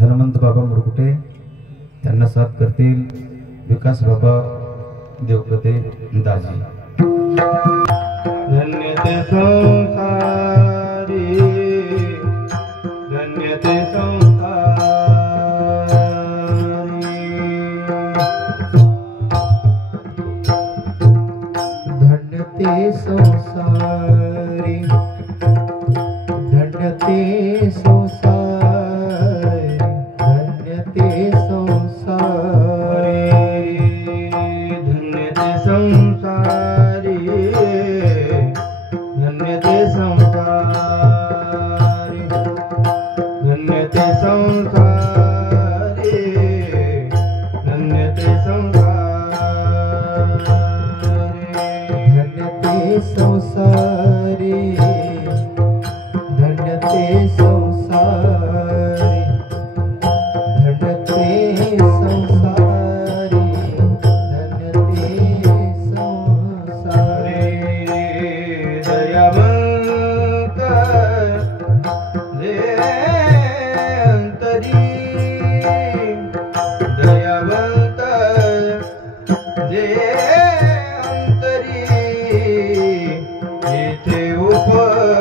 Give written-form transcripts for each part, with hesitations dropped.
हनुमंत बाबा मुरकुटे त्यांना साथ करतील विकास बाबा देवकते दाजी। धन्य ते संसारी धन्य ते संसारी धन्य ते संसारी धन्य ते संसारी धन्य ते संसारी धन्य ते संसारी धन्य ते संसारी धन्य ते संसारी धन्य ते संसारी धन्य ते संसारी धन्य ते संसारी धन्य ते संसारी दयावंत अंतरी दयावंत अंतरी इथे उपकाराचा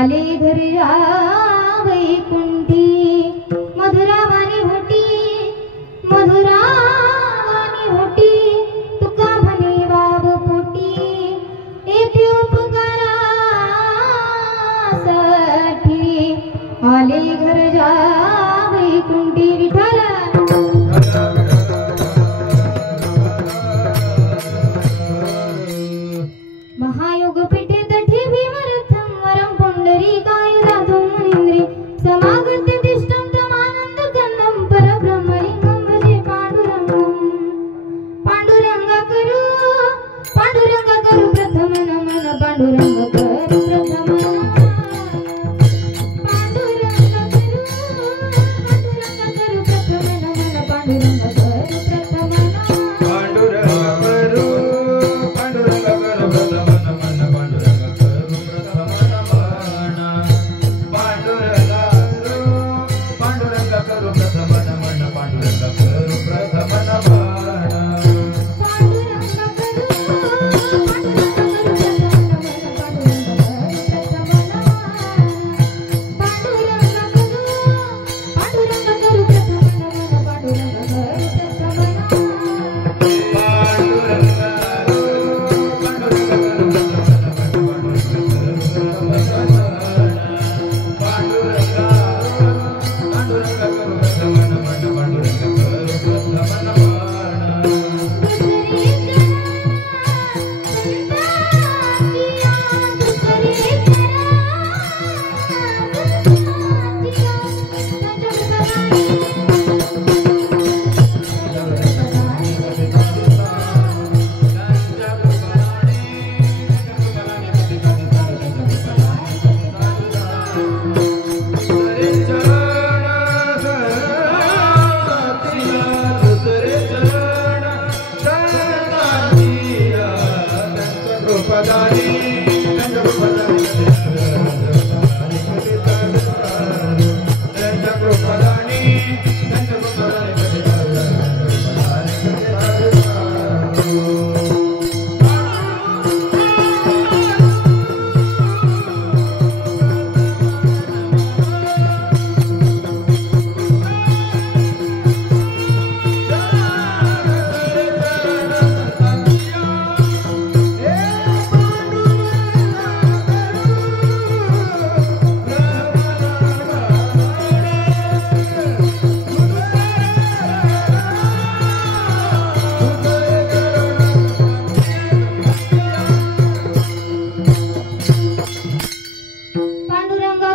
आले घरच्या वैकुंठी मधुरावाणी होती मधुरावाणी होती तुका म्हणे बाब पोटी येथे उपकारासाठी आले घरच्या वैकुंठी विठ्ठल महायोग पीठेत ठेवी वरथं वरं पुंडरीकाय जातो मुनींद्री समागत्य तिष्ठं तमानंद कन्दं परब्रह्मलिंगं भजे पांडुरंगं पांडुरंग करू प्रथम नमन पांडुरंग करू प्रथम नमन पांडुरंग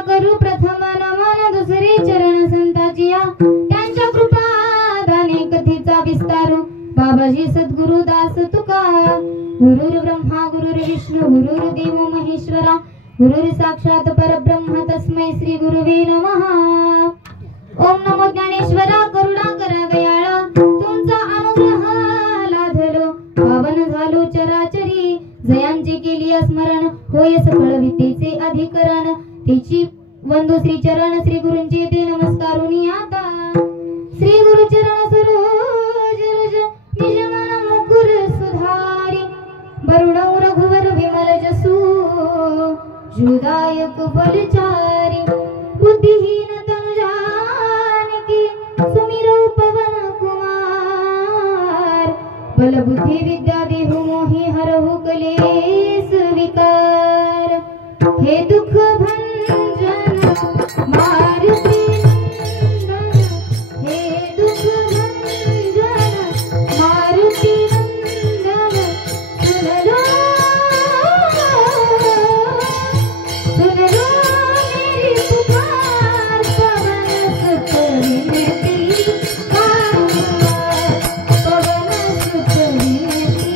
करू प्रथम दुसरे चरण संताजिया त्यांच्या कृपादाने कथेचा विस्तार बाबाजी सद्गुरु दास तुका गुरुर ब्रह्मा गुरुर विष्णु गुरुर देव महेश्वरा गुरुर साक्षात परब्रह्म तस्मै श्री गुरुवे नमः। ओम नमो ज्ञानेश्वरा करुणा करा दयाळा तुमचा अनुग्रह लाधलो पावन झालो चराचरी जयांची केली स्मरण होय सकळ विद्येचे अधिकरण तिची वंदू श्री चरण श्री गुरूंची ते नमस्कारुनी आता श्री गुरु चरण सरोज रज निज मन मुकुर सुधारी वरुण रघुवर विमल जसु जुदायक फलचारी बुद्धिहीन तनु जानकी सुमिरौ पवन कुमार बल बुद्धि विद्या देहु मोहि हरहु कलेस विकार हे दुख भंजन मारुति नंदन हे दुख भंजन मारुति नंदन सुन लो मेरी पुकार पवन सुत विनती पवन सुत विनती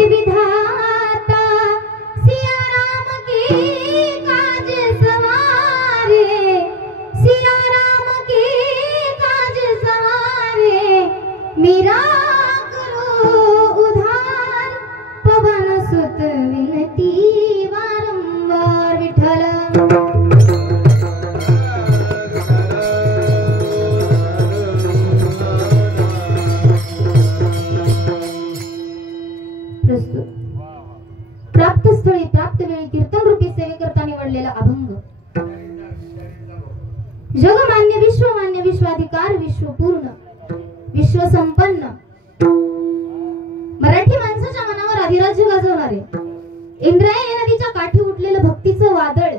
की विधाता सिया राम की काज सवारे, सिया राम की काज सवारे, मेरा करो उधार पवन सुत विनती वारंवार विठ्ठल। प्राप्त स्थळी प्राप्त वेळी कीर्तन रूपी सेवेकरता निवडलेला अभंग, जगमान्य विश्वमान्य विश्वाधिकार विश्वपूर्ण विश्वसंपन्न मराठी माणसाच्या मनावर अधिराज्य गाजवणारे, इंद्रायणी नदीच्या काठी उठलेलं भक्तीचं वादळ,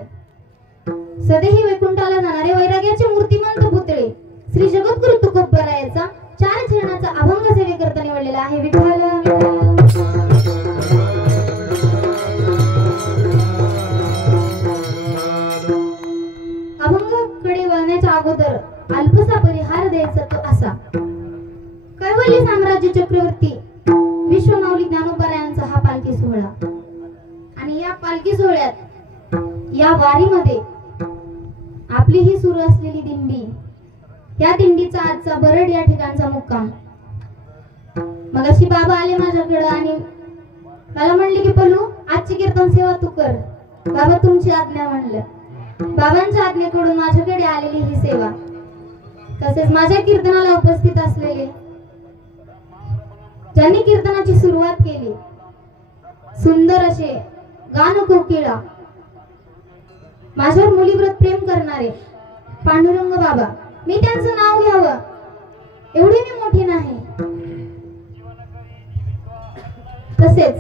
सदेही वैकुंठाला जाणारे वैराग्याचे मूर्तिमंत पुतळे श्री जगद्गुरु तुकोबरायाचा 4 चरणाचा अभंग सेवेकरता निवडलेला आहे विठ्ठल। अभंगाकडे वळण्याच्या अगोदर अल्पसा परिहार द्यायचा तो असा, कैवल्य साम्राज्य चक्रवर्ती विश्वमाऊली ज्ञानोबरायांचा हा पालखी सोहळा, आणि या पालखी सोहळ्यात या वारीमध्ये आपली ही सुरू असलेली दिंडी, या दिंडीचा आजचा बरड या ठिकाणचा मुक्काम। मगाशी बाबा आले माझ्याकडे आणि मला म्हणले की पल्लू आजची कीर्तन सेवा तू कर, बाबा तुमची आज्ञा म्हणलं। बाबांच्या आज्ञेकडून माझ्याकडे आलेली ही सेवा, तसेच माझ्या कीर्तनाला उपस्थित असलेले ज्यांनी कीर्तनाची सुरुवात केली, सुंदर असे गान कोकिळा, माझ्यावर मुलीव्रत प्रेम करणारे पांडुरंग बाबा, मी त्यांचं नाव घ्यावं एवढी मी मोठी नाही। तसेच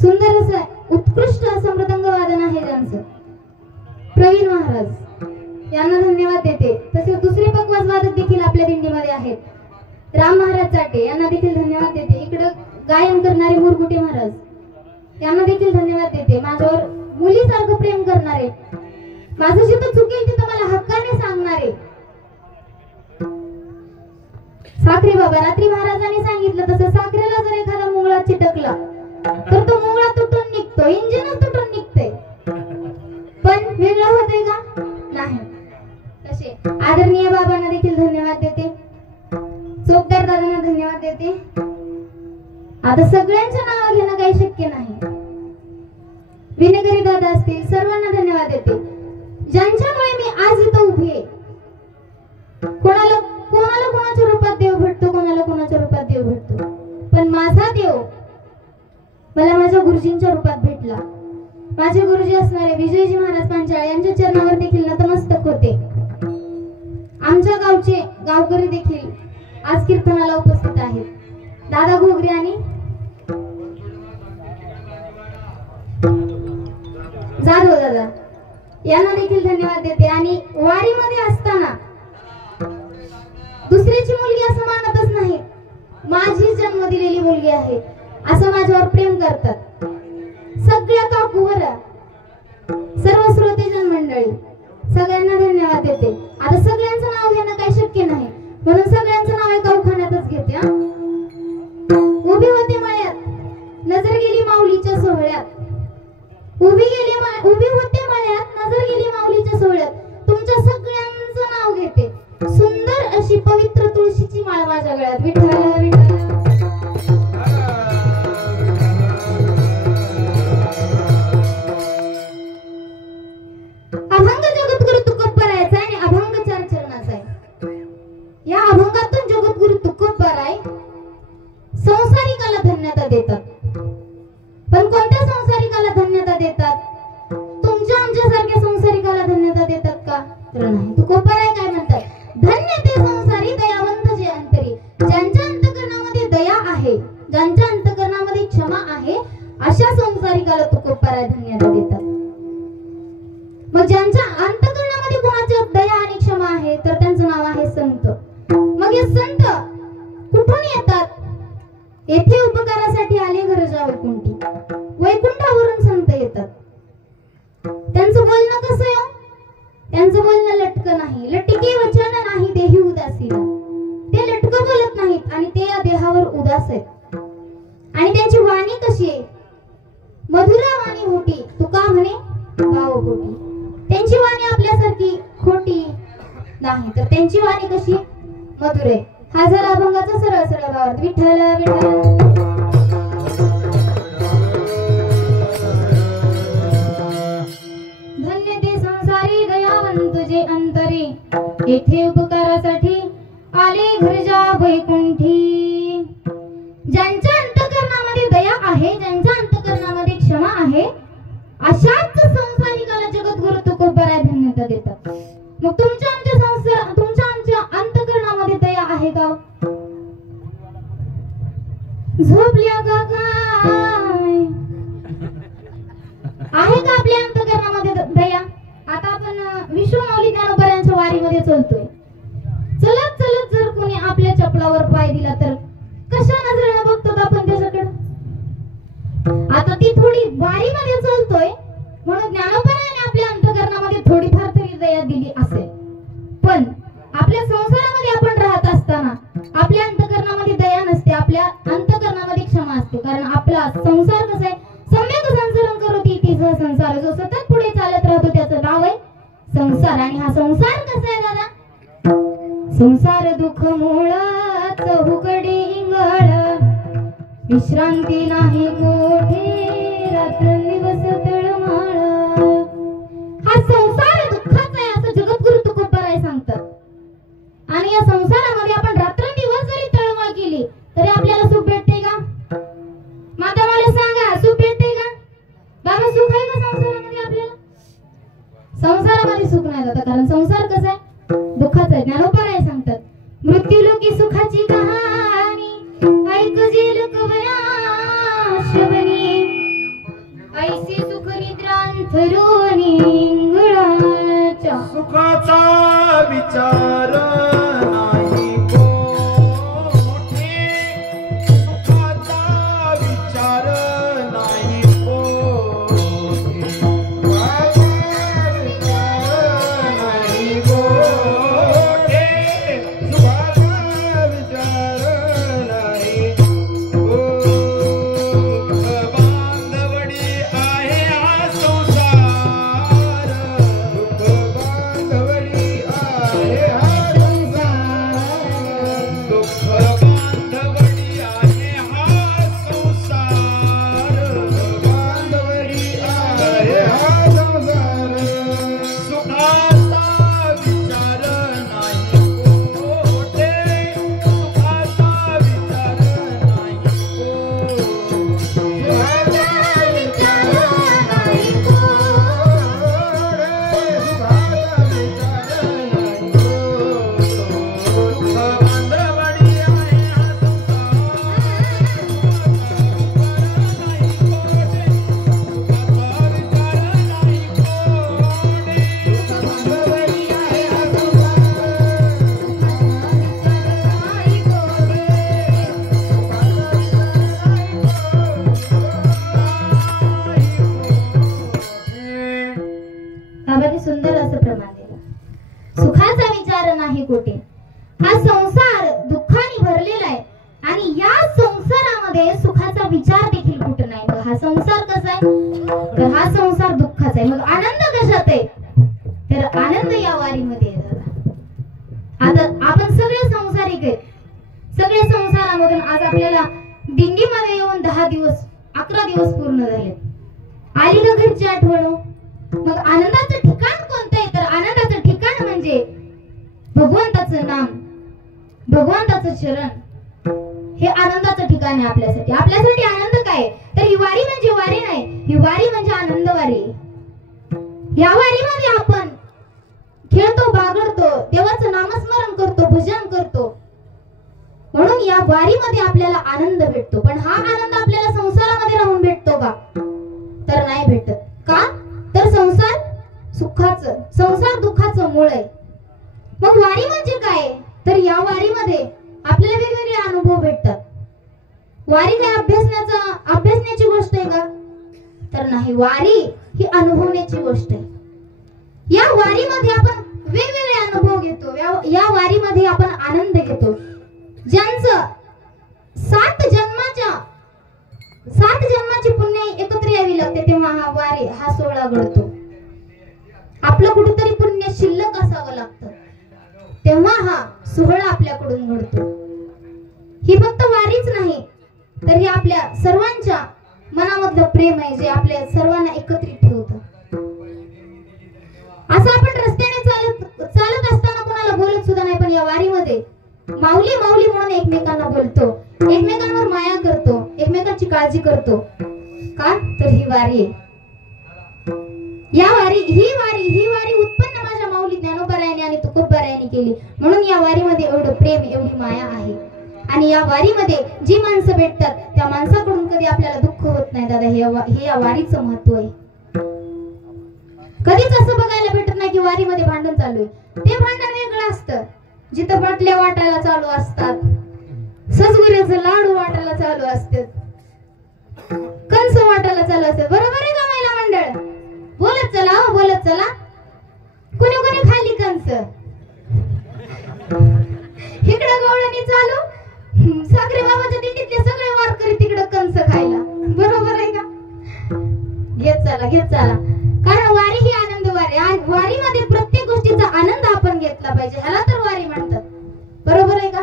सुंदर असं उत्कृष्ट असं मृदंग वादन आहे ज्यांचं, प्रवीण महाराज यांना धन्यवाद देते। तसेच दुसरे पकवाज वादक देखील आपल्या दिंडीमध्ये आहेत, राम महाराज चाटे यांना देखील धन्यवाद देते। इकडे गायन करणारे मुरगुटे महाराज यांना देखील धन्यवाद देते। माझ्यावर मुलीसारखं प्रेम करणारे, माझं जिथं चुकेल तिथं मला हक्काने सांगणारे साखरे बाबा। रात्री महाराजांनी सांगितलं तसं साखरेला जर एखादा मुंगळा चिटकला तर तो मुंगळा तुटून निघतो, इंजिनच तुटून निघते, पण वेगळं होतंय का? नाही। तसे आदरणीय बाबांना देखील धन्यवाद देते, चोपदार दादांना धन्यवाद देते। आता सगळ्यांचं नाव घेणं काही शक्य नाही, विनगरी दादा असतील सर्वांना धन्यवाद देते, ज्यांच्यामुळे मी आज इथं उभी आहे। कोणाला कोणाला कोणाच्या रूपात देव भेटतो, कोणाला कोणाच्या रूपात देव भेटतो, पण माझा देव मला माझ्या गुरुजींच्या रूपात भेटला। माझे गुरुजी असणारे विजयजी महाराज पांचाळ यांच्या चरणावर देखील नतमस्तक होते। आमच्या गावचे गावकरी देखील आज कीर्तनाला उपस्थित आहेत, दादा घोगरे आणि जाधव दादा यांना देखील धन्यवाद देते। आणि वारीमध्ये असताना दुसऱ्याची मुलगी असं मानतच नाही, माझी जन्म दिलेली मुलगी आहे असं माझ्यावर प्रेम करतात। सगळ्या काकूवर सर्व श्रोतेजन मंडळी सगळ्यांना धन्यवाद देते। आता सगळ्यांचं नाव घेणं काही शक्य नाही, म्हणून सगळ्यांचं नाव एका उखाण्यातच घेते। उभी होते मळ्यात नजर गेली माऊलीच्या सोहळ्यात, उभी होते मळ्यात नजर गेली माऊलीच्या सोहळ्यात, तुमच्या सगळ्यांचं नाव घेते। सुंदर अशी पवित्र तुळशीची माळ माझ्या गळ्यात, विठ्ठल विठ्ठल। अभंग जगद्गुरु तुकोबरायाचा आणि अभंग 4 चरणाचा आहे। या अभंगातून जगद्गुरु तुकोबराय संसारिकाला धन्यता देतात, पण कोणत्या संसारिकाला धन्यता देतात? तुमच्या आमच्यासारख्या संसारिकाला धन्यता देतात का? तर नाही। तुकोबराय काय म्हणतात? धन्य ते संसारी दयावंत जे अंतरी, ज्यांच्या अंतकरणामध्ये दया आहे, ज्यांच्या अंतकरणामध्ये क्षमा आहे, अशा संसारिकाला तुकोबराय धन्यता देतात। मग ज्यांच्या अंतकरणामध्ये कोणाची दया आणि क्षमा आहे तर त्यांचं नाव आहे संत। मग हे संत कुठून येतात? येथे उपकारासाठी आले गरजा वैकुंठी, वैकुंठावरून संत येतात। त्यांचं बोलणं कसं आहे? त्यांचं बोलणं लटकं नाही, लटके वचन नाही देही उदासीला, ते लटकं बोलत नाहीत आणि ते या देहावर उदास आहेत, आणि त्यांची वाणी कशी आहे? मधुरा वाणी होती तुका म्हणे भावपोटी. त्यांची वाणी आपल्यासारखी खोटी नाही, तर त्यांची वाणी कशी मधुर आहे. हा जरा अभंगाचा सरळ सरळ भावार्थ. विठ्ठल विठ्ठल धन्य ते संसारी दयावंत जे अंतरी, येथे उपकारासाठी आले घरजा वैकुंठी. ज्यांच्या अंतःकरणामध्ये दया आहे, ज्यांच्या अंतःकरणामध्ये क्षमा आहे, अशाच संसारिकाला जगद्गुरु तुकोबराय धन्यता देतात. मग तुमच्या आमच्या अंतःकरणामध्ये दया आहे का? झोपल्या का काय? आहे का आपल्या अंतःकरणामध्ये दया? आता आपण विश्वमाऊली ज्ञानोबरांच्या वारीमध्ये चलतोय. चलत चलत जर कोणी आपल्या चपलावर पाय दिला तर कशा नजरेने बघतो आपण त्याच्याकडे? आता ती थोडी वारीमध्ये चलतोय म्हणून ज्ञानोबराने आपल्या अंतःकरणामध्ये थोडीफार तरी दया दिली असेल, पण आपल्या संसारामध्ये आपण राहत असताना आपल्या अंतःकरणामध्ये दया नसते, आपल्या अंतःकरणामध्ये क्षमा असते. कारण आपला संसार कसा आहे? सम्यक संसारं करोति तिचा संसार. जो सतत पुढे चालत राहतो त्याचं नाव आहे संसार. आणि हा संसार कसा आहे दादा? संसार दुःख मूळ चहुकडे इंगळ, विश्रांती नाही कोठे रात्र दिवस तळमाळ. हा संसार दुःखाचा आहे असं जगद्गुरु तुकोबराय सांगतात. आणि या संसारामध्ये आपण रात्रंदिवस जरी तळमळ केली तरी आपल्याला सुख भेटते का? माता मला सांगा, सुख भेटते का? बाबा सुख आहे का संसारामध्ये आपल्याला? संसारामध्ये सुख नाही जात, कारण संसार कसा आहे? दुःखाचा आहे. ज्ञानोबराय सांगतात, मृत्यूलोकी सुखाची कहाणी ऐकजेल कवरा श्रवणी, ऐसे सुख निद्रांतरोनी इंगळाच्या. सुखाचा विचार नाही कोठे, सुखाचा विचार नाही कोठे, सुखाचा विचार नाही कोठे, सुखाचा विचार नाही कोठे. बांधवडी आहे हा संसार, बांधवडी आहे हा संसार, दुःख बांधवडी आहे हा संसार, बांधवडी आहे हा संसार. सुखाचा विचार नाही कोठे, सुखाचा विचार नाही कोठे, सुखाचा विचार नाही कोठे, सुखाचा विचार नाही कोठे. दुःख बांधवडी आहे हा बाबांनी सुंदर असं प्रमाण दिलं. सुखाचा विचार नाही कोठे. हा संसार दुःखाने भरलेला आहे आणि या संसारामध्ये सुखाचा विचार देखील कुठं नाही. मग हा संसार कसा आहे? तर हा संसार दुःखाचा आहे. मग आनंद कशात आहे? तर आनंद या वारीमध्ये आहे दादा. आता आपण सगळे संसारिक आहेत. सगळे संसारामधून आज आपल्याला दिंडीमध्ये येऊन 10 दिवस 11 दिवस पूर्ण झाले. आली का घरची आठवण? मग आनंदाचं ठिकाण कोणतं आहे? तर आनंदाचं ठिकाण म्हणजे भगवंताचं नाम, भगवंताचं चरण. हे आनंदाचं ठिकाण आहे आपल्यासाठी. आपल्यासाठी आनंद काय? तर ही वारी म्हणजे वारी नाही, ही वारी म्हणजे आनंद वारी. या वारीमध्ये आपण खेळतो, बागडतो, देवाचं नामस्मरण करतो, भजन करतो. म्हणून या वारीमध्ये आपल्याला आनंद भेटतो. पण हा आनंद आपल्याला संसारामध्ये राहून भेटतो का? तर नाही भेटत. का? तर संसार सुखाचं, संसार दुःखाचं मूळ आहे. मग वारी म्हणजे काय? तर या वारीमध्ये आपल्याला वेगवेगळे अनुभव भेटतात. वारी काय अभ्यासण्याची गोष्ट आहे का? तर नाही. वारी ही अनुभवण्याची गोष्ट आहे. या वारीमध्ये आपण वेगवेगळे अनुभव घेतो. या वारीमध्ये आपण आनंद घेतो. ज्यांचं 7 वारी लागते तेव्हा हा वारी हा सोहळा घडतो. आपलं कुठेतरी पुण्य शिल्लक असावं लागतं तेव्हा हा सोहळा आपल्याकडून घडतो. ही फक्त वारीच नाही तर ही आपल्या सर्वांच्या मनामधलं प्रेम आहे जे आपल्या सर्वांना एकत्रित ठेवतं. असं आपण रस्त्याने चालत असताना कोणाला बोलत सुद्धा नाही, पण या वारीमध्ये माऊली माऊली म्हणून एकमेकांना बोलतो, एकमेकांवर माया करतो, एकमेकांची काळजी करतो. का तर ही वारी आहे. ही वारी उत्पन्न माझ्या माऊली ज्ञानोबारायांनी आणि तुकोबारायांनी केली, म्हणून या वारीमध्ये एवढं प्रेम एवढी माया आहे. आणि या वारीमध्ये जी माणसं भेटतात त्या माणसाकडून कधी आपल्याला दुःख होत नाही. दादा हे या वारीचं महत्व आहे. कधीच असं बघायला भेटत नाही की वारीमध्ये भांडण चालू आहे. ते भांडण वेगळं असतं जिथं बाटल्या वाटायला चालू असतात, सजगुऱ्याचं लाडू वाटायला चालू असतात, कंस वाटायला चालू असतात. बरोबर आहे का महिला मंडळ? बोलत चला हो, बोलत चला. कोणी कोणी खाली कंस, इकडं गवळणी चालू, साखरे बाबाच्या दिंडीतले सगळे वारकरी तिकडं कंस खायला. बरोबर आहे का? घेत चला, घेत चला. कारण वारी ही आनंद वारी. वारीमध्ये प्रत्येक गोष्टीचा आनंद आपण घेतला पाहिजे, ह्याला तर वारी म्हणतात. बरोबर आहे का?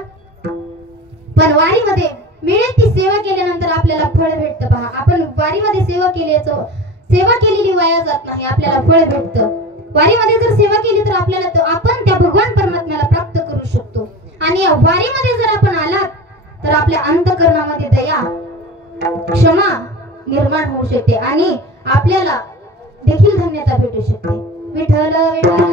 पण वारीमध्ये मिळेल ती सेवा केल्यानंतर आपल्याला फळ भेटतं. पहा, आपण वारीमध्ये सेवा केलेली वाया जात नाही, आपल्याला फळ भेटतं. वारीमध्ये जर सेवा केली तर आपल्याला आपण त्या भगवान परमात्म्याला प्राप्त करू शकतो. आणि या वारीमध्ये जर आपण आलात तर आपल्या अंतःकरणामध्ये दया, क्षमा निर्माण होऊ शकते आणि आपल्याला देखील धन्यता भेटू शकते. विठ्ठल विठ्ठल.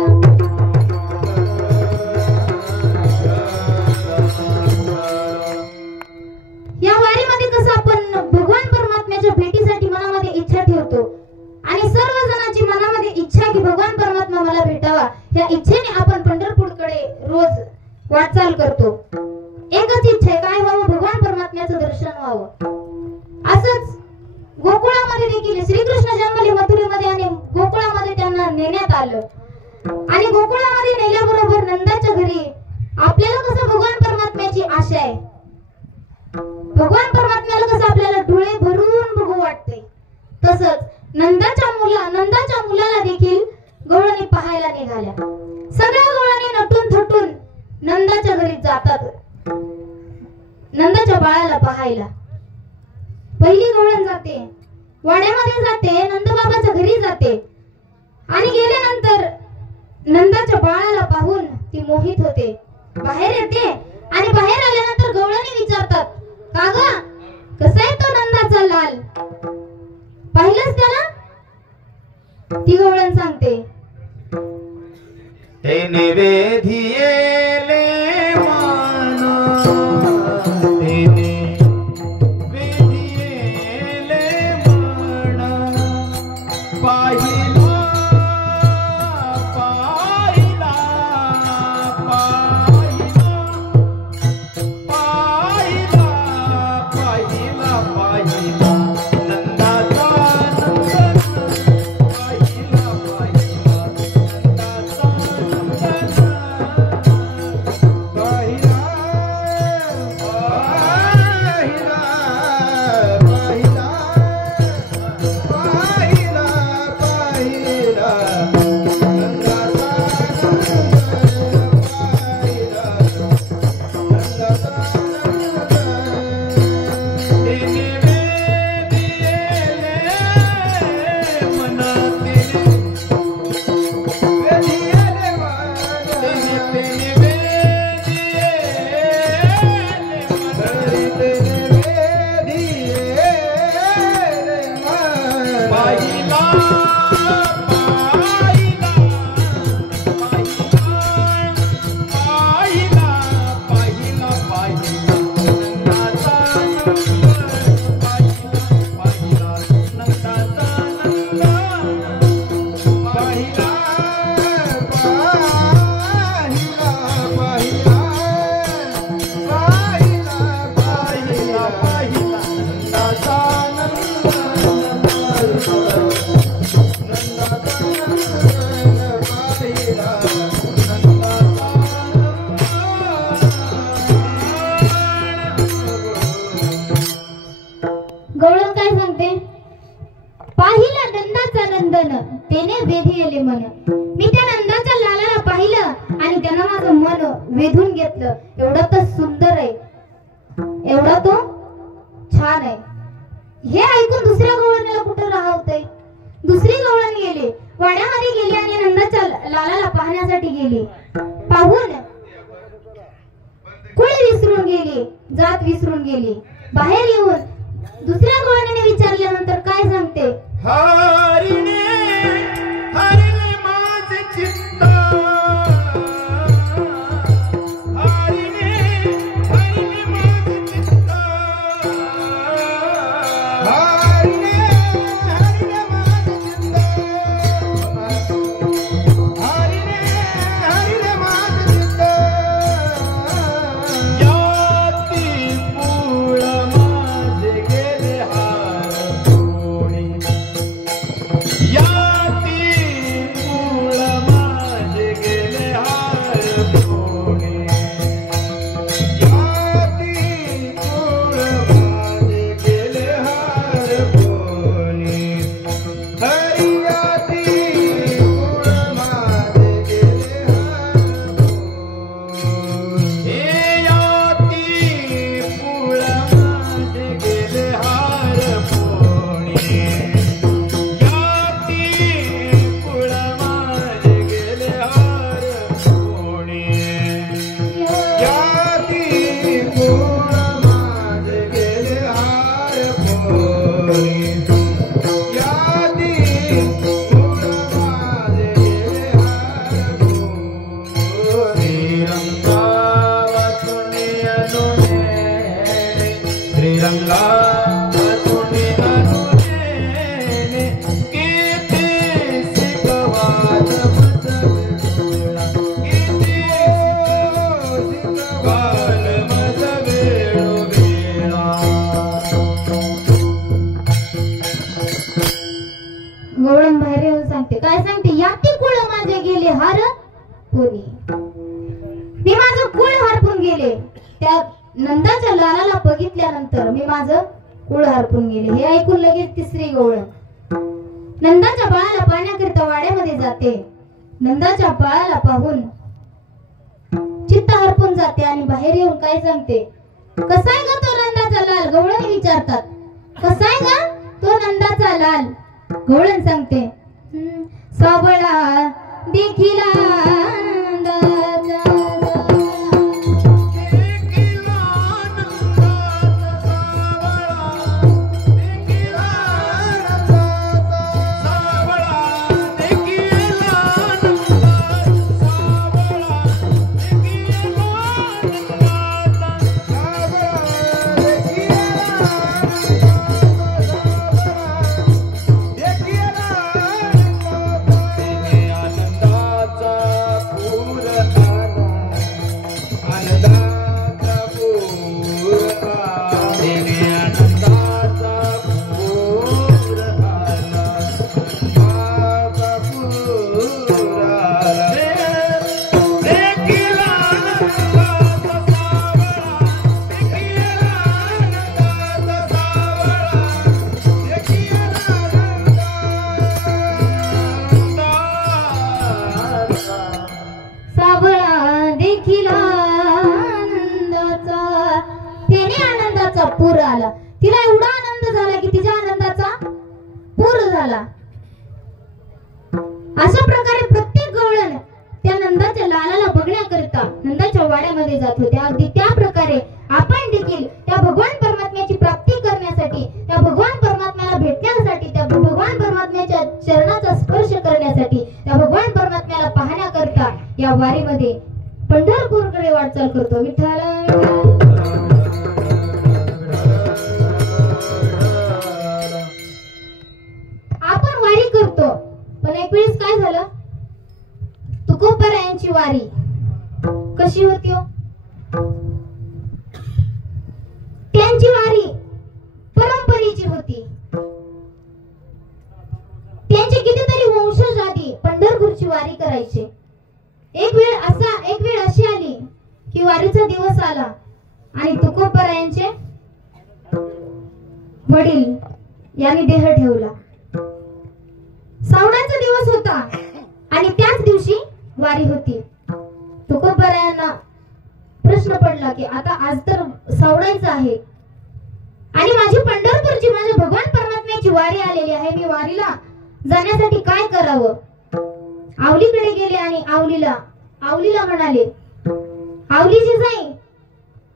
या वारीमध्ये कसं आपण भगवान परमात्म्याच्या भेटीसाठी मनामध्ये इच्छा ठेवतो आणि सर्व जणांची मनामध्ये इच्छा की भगवान परमात्मा मला भेटावा, या इच्छेने आपण पंढरपूरकडे रोज वाटचाल करतो. एकच इच्छा आहे, काय व्हावं? भगवान परमात्म्याचं दर्शन व्हावं. असंच गोकुळामध्ये देखील श्रीकृष्ण जन्मले मथुरेमध्ये आणि गोकुळामध्ये त्यांना नेण्यात आलं. आणि गोकुळामध्ये नेल्याबरोबर नंदाच्या घरी आपल्याला कसं भगवान परमात्म्याची आशा आहे, भगवान परमात्म्याला कसं आपल्याला डोळे भरून बघू वाटते, तसंच नंदाच्या मुलाला देखील गवळणी पाहायला निघाल्या. सगळ्या गवळणी नटून थटून नंदाच्या घरी जातात नंदाच्या बाळाला पाहायला. पहिली गवळण जाते, वाड्यामध्ये जाते, नंदबाबाच्या घरी जाते आणि गेल्यानंतर नंदाच्या बाळाला पाहून ती मोहित होते. बाहेर येते आणि बाहेर आल्यानंतर गवळणी विचारतात, का ग कसा आहे तो नंदाचा लाल, पाहिलंच त्याला? ती गवळण सांगते, ते निवेदियेले मान, वेधून घेतलं. एवढा तो सुंदर आहे, एवढा तो छान आहे. हे ऐकून दुसऱ्या गवळणीला कुठं राहतंय. दुसरी गवळण गेली, वाड्यामध्ये गेली आणि नंदाच्या लालाला पाहण्यासाठी गेली. पाहून कुळ विसरून गेली, जात विसरून गेली. बाहेर येऊन दुसऱ्या गवळणीने विचारल्यानंतर काय सांगते. हरिणे हरिणे माझे चित्त, हरिणे हरिणे माझे चित्त, हरिणे हरिणे माझे चित्त, हरिणे हरिणे माझे चित्त. याती मूळ माझे गेले हार कोणी, याती मूळ माझे गेले हार कोणी, याती मूळ माझे गेले हार कोणी, हरी याती मूळ माझे गेले हार कोणी, हे याती मूळ माझे गेले हार कोणी, याती मूळ माझे गेले हार कोणी, याती मूळ माझे गेले हार कोणी, याती मूळ माझे गेले हार कोणी. श्रीरंगा वाचुनी अनुनेने, श्रीरंगा वाचुनी अनुनेने, किती शिकवाल मज वेळोवेळा, किती शिकवाल मज वेळोवेळा. गवळण बाहेर येऊन सांगते. काय सांगते. याती कुळ माझे गेले हार कोणी. मी माझं कुळ हरपून गेले. त्या नंदाच्या लालाला बघितल्यानंतर मी माझं कुळ हरपून गेले. हे ऐकून लगेच तिसरी गवळण नंदाच्या बाळाला पाहण्याकरिता वाड्यामध्ये जाते. नंदाच्या बाळाला पाहून चित्त हरपून जाते आणि बाहेर येऊन काय सांगते. कसाय ग तो नंदाचा लाल. गवळण विचारतात कसाय ग तो नंदाचा लाल. गवळण सांगते सावळा देखिला नंदाचा पूर आला. तिला एवढा आनंद झाला की तिच्या आनंदाचा पूर झाला. अशा प्रकारे प्रत्येक गवळण त्या नंदाच्या लालाला बघण्याकरिता नंदाच्या वाड्यामध्ये जात होते. अगदी त्या प्रकारे आपण देखील त्या भगवान परमात्म्याची प्राप्ती करण्यासाठी, त्या भगवान परमात्म्याला भेटण्यासाठी, त्या भगवान परमात्म्याच्या चरणाचा स्पर्श करण्यासाठी, त्या भगवान परमात्म्याला पाहण्याकरिता या वारीमध्ये पंढरपूरकडे वाटचाल करतो. विठ्ठल करतो. पण एक वेळेस काय झालं. तुकोबरायांची वारी कशी होती हो. त्यांची वारी परंपरेची होती. त्यांचे कितीतरी वंशज आधी पंढरपूरची वारी करायचे. एक वेळ अशी आली की वारीचा दिवस आला आणि तुकोबरायांचे वडील यांनी देह ठेवला. श्रावणाचा दिवस होता आणि त्याच दिवशी वारी होती. तुकोबरायांना पडला की आता आज तर सावडायचं आहे आणि माझी पंढरपूरची माझ्या भगवान परमात्म्याची वारी आलेली आहे. मी वारीला जाण्यासाठी काय करावं? आवलीकडे गेले आणि आवलीला म्हणाले, आवलीची जाई,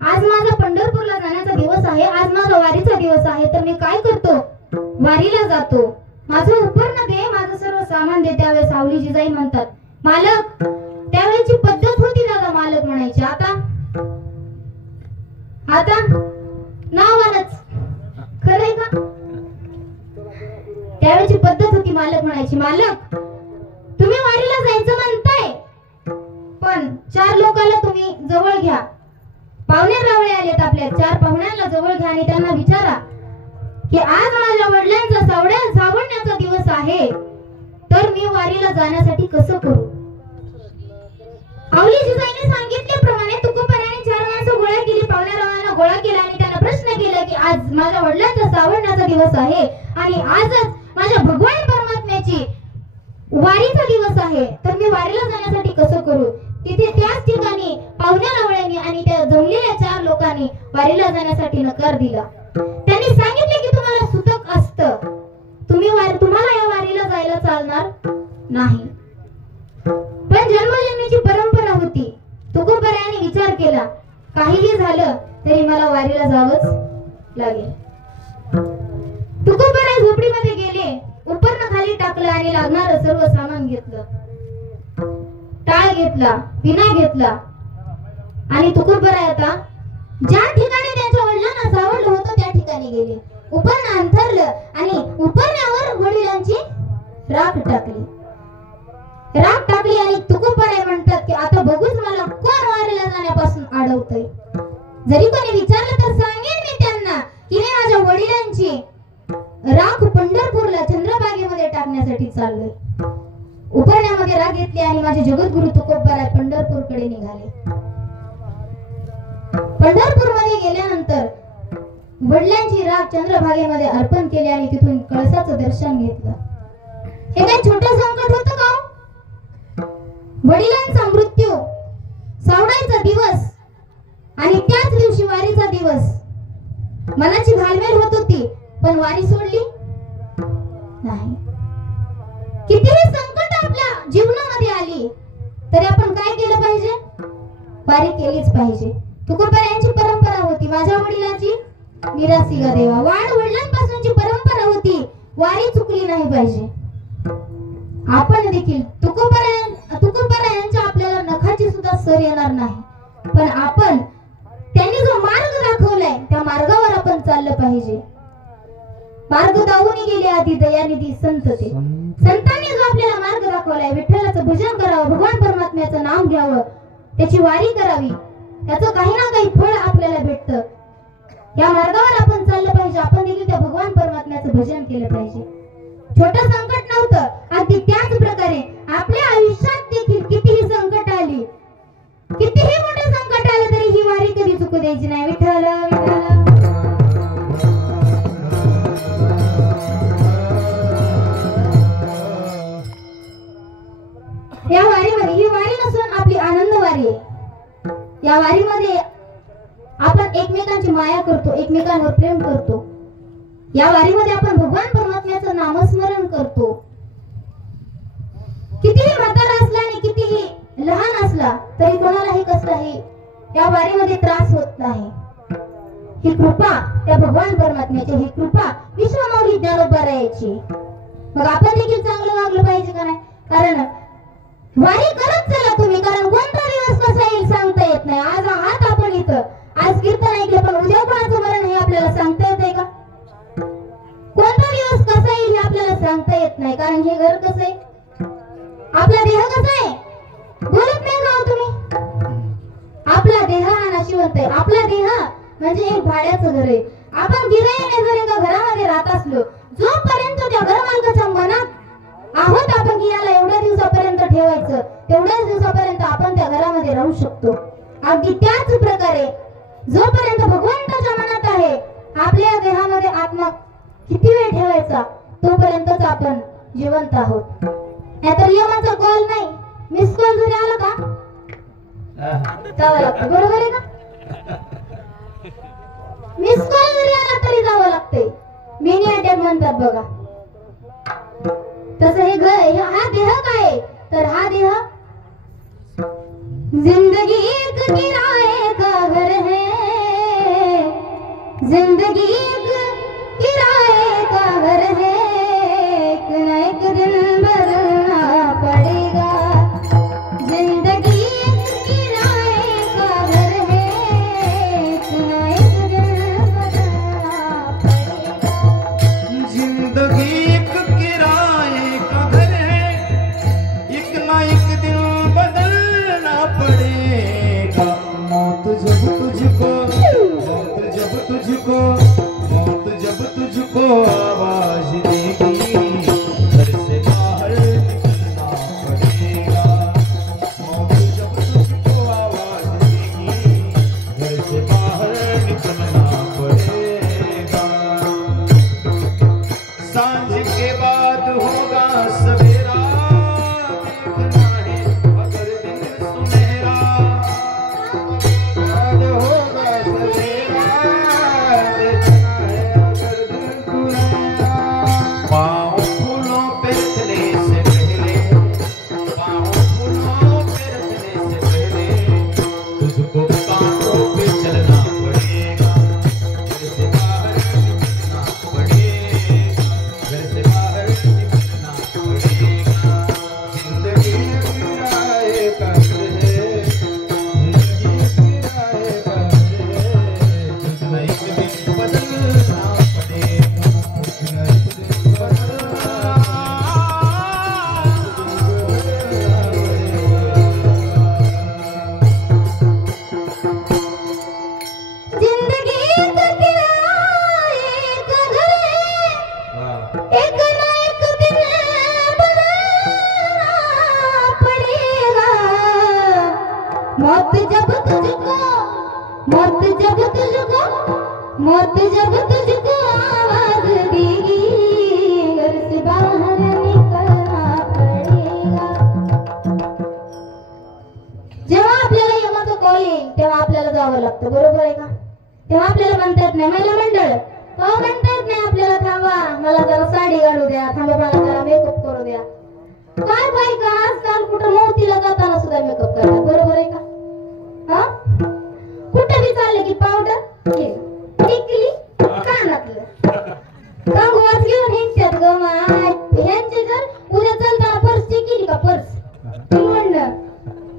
आज माझा पंढरपूरला जाण्याचा दिवस आहे, आज माझा वारीचा दिवस आहे, तर मी काय करतो? वारीला जातो. माझं उपकरण दे, माझं सर्व सामान दे. त्यावेळेस आवलीची जाई म्हणतात, मालक, त्यावेळेची पद्धत होती दादा, मालक म्हणायचे. आता नावानच खरंय का? त्यावेळेची पद्धत होती. मालक म्हणायची, मालक, तुम्ही वारीला जायचं म्हणताय, पण 4 लोकांना तुम्ही जवळ घ्या. पाहुणे रावळे आलेत आपल्या, 4 पाहुण्यांना जवळ घ्या आणि त्यांना विचारा की आज माझ्या वडिलांचा सावडण्याचा दिवस आहे, तर मी वारीला जाण्यासाठी कसं करू? आवली जिजाईने सांगितल्याप्रमाणे तुकोबाराने 4 माणसं गोळा केली, पाहुण्या रावळ्यांना गोळा केला आणि त्यांना प्रश्न केला की आज माझ्या वडिलांचा सावडण्याचा दिवस आहे आणि आजच माझ्या भगवान परमात्म्याची वारीचा दिवस आहे, तर मी वारीला जाण्यासाठी कसं करू? तिथे त्याच ठिकाणी पाहुण्या रावळ्यांनी आणि त्या जमलेल्या 4 लोकांनी वारीला जाण्यासाठी नकार दिला. त्यांनी सांगितले की तुम्हाला सुतक असतं, तुम्हाला या वारीला जायला चालणार नाही. पण जन्मजन्मीची परंपरा होती. तुकोबाराने विचार केला, काहीही झालं तरी मला वारीला जावंच लागेल. तुकोबारा झोपडीमध्ये गेले, उपकरण खाली टाकलं आणि लागणारं सर्व सामान घेतलं. टाळ घेतला, विना घेतला आणि तुकोबारा आता ज्या ठिकाणी त्यांच्या वडिलांना सावडलं होतं त्या ठिकाणी गेले. उपकरण अंथरलं आणि उपकरणावर वडिलांची राख टाकली आणि तुकोबारा म्हणतात की आता बघूच मला कोण वारीला जाण्यापासून अडवतंय. जरी कोणी विचारलं तर सांगेन मी त्यांना की मी माझ्या वडिलांची राख पंढरपूरला चंद्रभागेमध्ये टाकण्यासाठी चाललोय. उपकरणामध्ये राख घेतली आणि माझे जगद्गुरु तुकोबारा पंढरपूरकडे निघाले. पंढरपूरमध्ये गेल्यानंतर वडिलांची राख चंद्रभागेमध्ये अर्पण केली आणि तिथून कळसाचं दर्शन घेतलं. हे काय छोटं संकट होतं का? वडिलांचा मृत्यू, सावडायचा दिवस आणि त्याच दिवशी वारीचा दिवस. मनाची घालमेल होत होती, पण वारी सोडली नाही. कितीही संकट आपल्या जीवनामध्ये आली तरी आपण काय केलं पाहिजे? वारी केलीच पाहिजे. तुकोबारा यांची परंपरा होती, माझ्या वडिलांची निराशी गा देवा. वडिलांपासूनची परंपरा होती, वारी चुकली नाही पाहिजे. आपण देखील तुकोबारा यांच्या आपल्याला नखाची सुद्धा सर येणार नाही, पण आपण त्यांनी जो मार्ग दाखवलाय त्या मार्गावर आपण चाललं पाहिजे. मार्ग दावून गेले आधी दयानिधी संत ते. संतांनी जो आपल्याला मार्ग दाखवलाय, विठ्ठलाचं भजन करावं, भगवान परमात्म्याचं नाम घ्यावं, त्याची वारी करावी, त्याचं काही ना काही फळ आपल्याला भेटतं. या मार्गावर आपण चाललं पाहिजे. आपण देखील त्या भगवान परमात्म्याचं भजन केलं पाहिजे. छोटं संकट नव्हतं. अगदी त्याच प्रकारे आपल्या आयुष्यात देखील कितीही संकट आली, कितीही मोठं संकट आलं तरी ही वारी कधी चुकू द्यायची नाही. विठ्ठल या वारीमध्ये, ही वारी नसून आपली आनंद वारी आहे. या वारीमध्ये आपण एकमेकांची माया करतो, एकमेकांवर प्रेम करतो. या वारीमध्ये आपण भगवान परमात्म्याचं नामस्मरण करतो. कितीही म्हातारा असला आणि कितीही लहान असला तरी कोणालाही कसलाही या वारीमध्ये त्रास होत नाही. ही कृपा त्या भगवान परमात्म्याची, ही कृपा विश्वमाऊली ज्ञानोबारायाची. मग आपण देखील चांगलं वागलं पाहिजे का नाही? कारण वारी करत चला तुम्ही, कारण कोणता दिवस कसा येईल सांगता येत नाही. आज आहात आपण इथं, आज कीर्तन ऐकलं, पण उद्या कोणाचं मरण हे आपल्याला सांगता येत आहे का? कोणता दिवस कसा येईल हे आपल्याला सांगता येत नाही. कारण हे घर कसं आहे, आपला देह कसा आहे, बोलत नाही का तुम्ही? आपला देह हा नाशिवंत आहे. आपला देह म्हणजे एक भाड्याचं घर आहे. आपण गिराईने जर एका घरामध्ये राहत असलो, जोपर्यंत त्या घरमालकाच्या मनात आहोत आपण की याला एवढ्या दिवसापर्यंत ठेवायचं, तेवढ्याच दिवसापर्यंत आपण त्या घरामध्ये राहू शकतो. अगदी त्याच प्रकारे जोपर्यंत भगवंताच्या मनात आहे आपल्या देहामध्ये आत्मा किती वेळ ठेवायचा, तोपर्यंतच आपण जिवंत आहोत. नाहीतर यमाचा कॉल नाही, मिस कॉल जरी आला का जावं लागतं. बरोबर आहे का? म्हणतात बघा. तसं हा देह काय तर हा देह जिंदगी एक किराए का घर है, जिंदगी एक किराए का घर है, एक न एक दिन बदलना पड़ेगा. जिंदगी एक किराए का घर है, एक न एक दिन बदलना पड़ेगा. जिंदगी एक किराए का घर है, एक ना एक दिन बदलना पड़ेगा. मौत जब तुझको, मौत जब तुझको, मौत जब तुझको आवाज देगी, घर से बाहर निकलना पड़ेगा. मौत जब तुझको आवाज देगी, घर से बाहर निकलना पड़ेगा. सांझ के बाद होगा सवेरा, देखना है अगर दिन सुनहरा. बाद होगा सवेरा, देखना है अगर दिन सुनहरा. पाँव फूलों पे रखने से पहले, पाँव फूलों पे रखने से पहले, तुझको कांटों पे चलना पड़ेगा. घर से बाहर निकलना पड़ेगा, घर से बाहर निकलना पड़ेगा. जिंदगी किराए का घर है, जिंदगी किराए का घर है. एक न एक दिन बदलना पड़ेगा. जिंदगी एक किराए का घर है, एक न एक दिन बदलना पड़ेगा. मौत जब तुझको, मौत जब तुझको, मौत जब तुझको आवाज देगी, घर से बाहर निकलना पडेगा. जेव्हा आपल्याला यमाचा कॉल येईल तेव्हा आपल्याला जावं लागतं, बरोबर आहे का? तेव्हा आपल्याला म्हणतात नाही महिला मंडळ, तेव्हा म्हणतात नाही आपल्याला थांबा मला जरा साडी घालू द्या, थांबा मला जरा मेकअप करू द्या. काय बायका आजकाल कुठं मोतीला जाताना सुद्धा मेकअप करतात, बरोबर आहे का? हा कुठं बी चालले की पावडर टिकली कानातलं कंगवाच घेऊन हिंडतात ग माय. ह्यांची जर उद्या चलताना पर्स केली का पर्स म्हणणं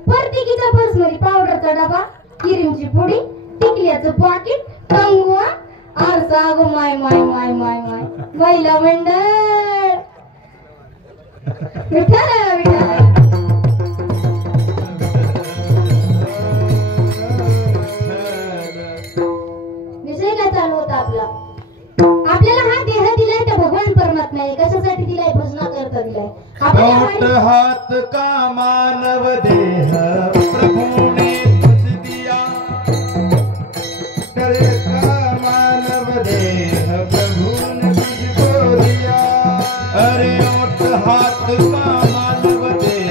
परतिकीच्या पर्स मध्ये पावडरचा डबा, क्रीमची पुडी, टिकल्याचं पाकिट, कंगवा, आरसा. अगं माय माय माय माय माय महिला मंडळ. विठ्ठल विठ्ठल. विषय काय चालू होता आपला? आपल्याला हा देह दिलाय त्या भगवान परमात्म्याने कशासाठी दिलाय? भजना करता दिलाय. लौट हाथ का मानव देह प्रभु ने तुझ दिया. करे का मानव देह प्रभु ने तुझको दिया. अरे लौट हाथ का मानव देह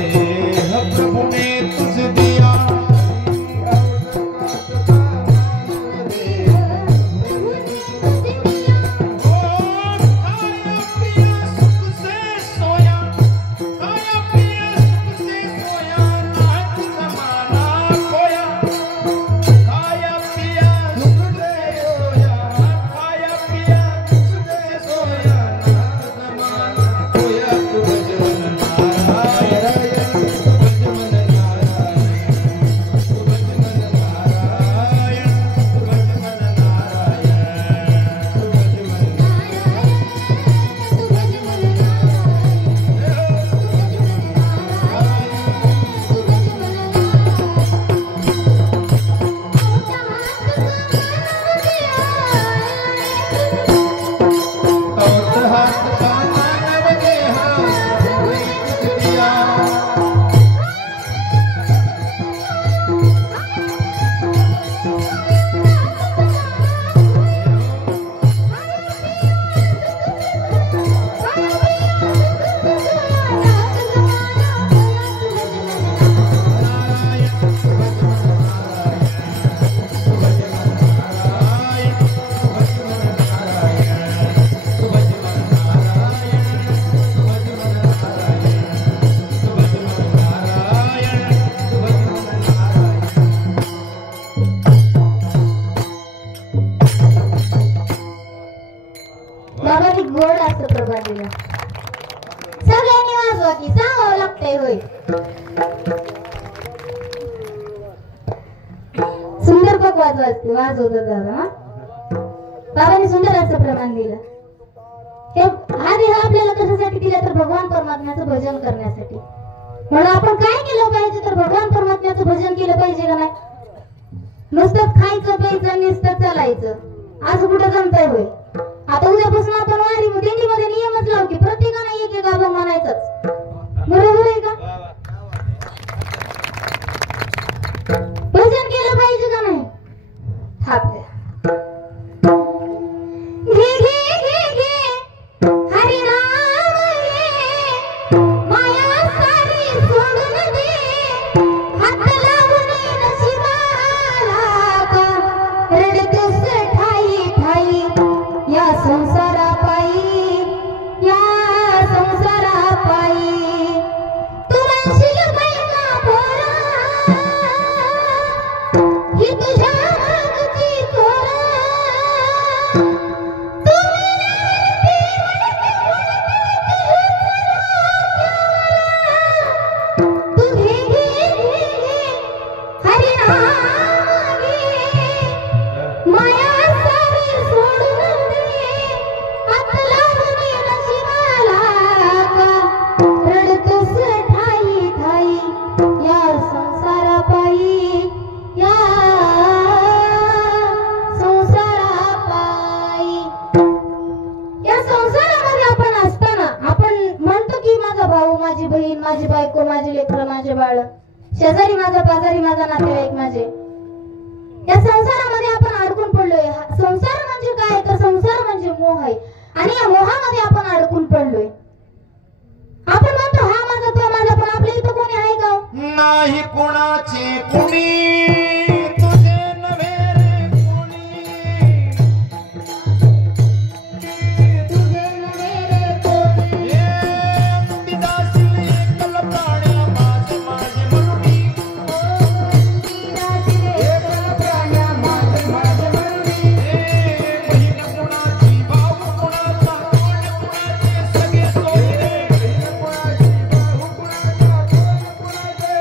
दिला. सगळ्यांनी वाजवा की सांगावं लागतंय होय. सुंदर पक वाजवत दादा. बाबांनी सुंदर असं प्रमाण दिलं. हे हा देह आपल्याला कशासाठी दिला तर भगवान परमात्म्याचं भजन करण्यासाठी. म्हणून आपण काय केलं पाहिजे तर भगवान परमात्म्याचं भजन केलं पाहिजे का नाही. नुसतं खायचं प्यायचं नुसतं चालायचं असं कुठं जमतंय होय. आता उद्यापासून आपण वारी दिंडीमध्ये नियमच लावू की प्रत्येकाने एक एक अभंग म्हणायचाच. बरोबर आहे का. भजन केलं पाहिजे का नाही. थाप द्या. घे घे घे घे हरी राम घे माया सारी सोडून दे हात लावून नशिबाला का रडतेस ठाई ठाई या संसारा पायी तू म्हणशील बायका पोरा ही तुझ्या मागची चोरा तू घे घे घे हरी नाम घे माया सारी सोडून दे हात लावून नशिबाला का रडतोस ठाई ठाई या संसारा पायी या संसारामध्ये आपण असताना आपण म्हणतो की माझा भाऊ माझी बहीण माझी बायको माझी लेकरं माझे बाळ शेजारी माझा पाजारी माझा नातेवाईक माझे या संसारामध्ये आपण अडकून पडलोय. संसार म्हणजे काय तर संसार म्हणजे मोह आहे आणि या मोहामध्ये आपण अडकून पडलोय. आपण म्हणतो हा माझा तो माझा पण आपल्या इथं कोणी आहे का नाही कोणाचे कोणी तुझे नव्हे रे कोणी तुझे नव्हे रे कोणी दिदासी एकल प्राण्या माझे माझे म्हणून दिदासी एकल प्राण्या माझे माझे म्हणून बहीण कोणाची भाऊ कोणाचा कोण कोणाचे सगळे सोयरे बहीण कोणाची भाऊ कोणाचा कोण कोणाचे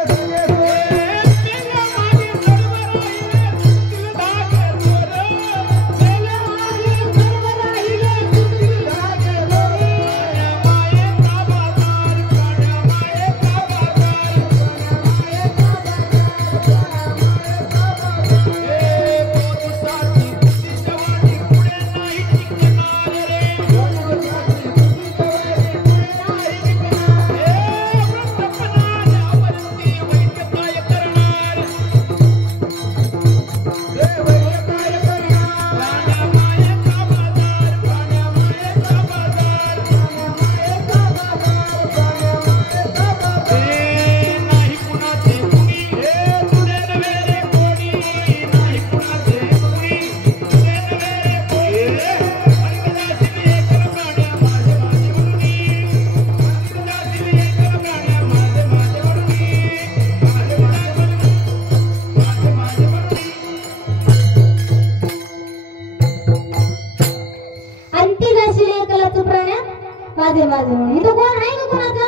माझे माझे म्हणून इथं कोण आहे का कोणाचा.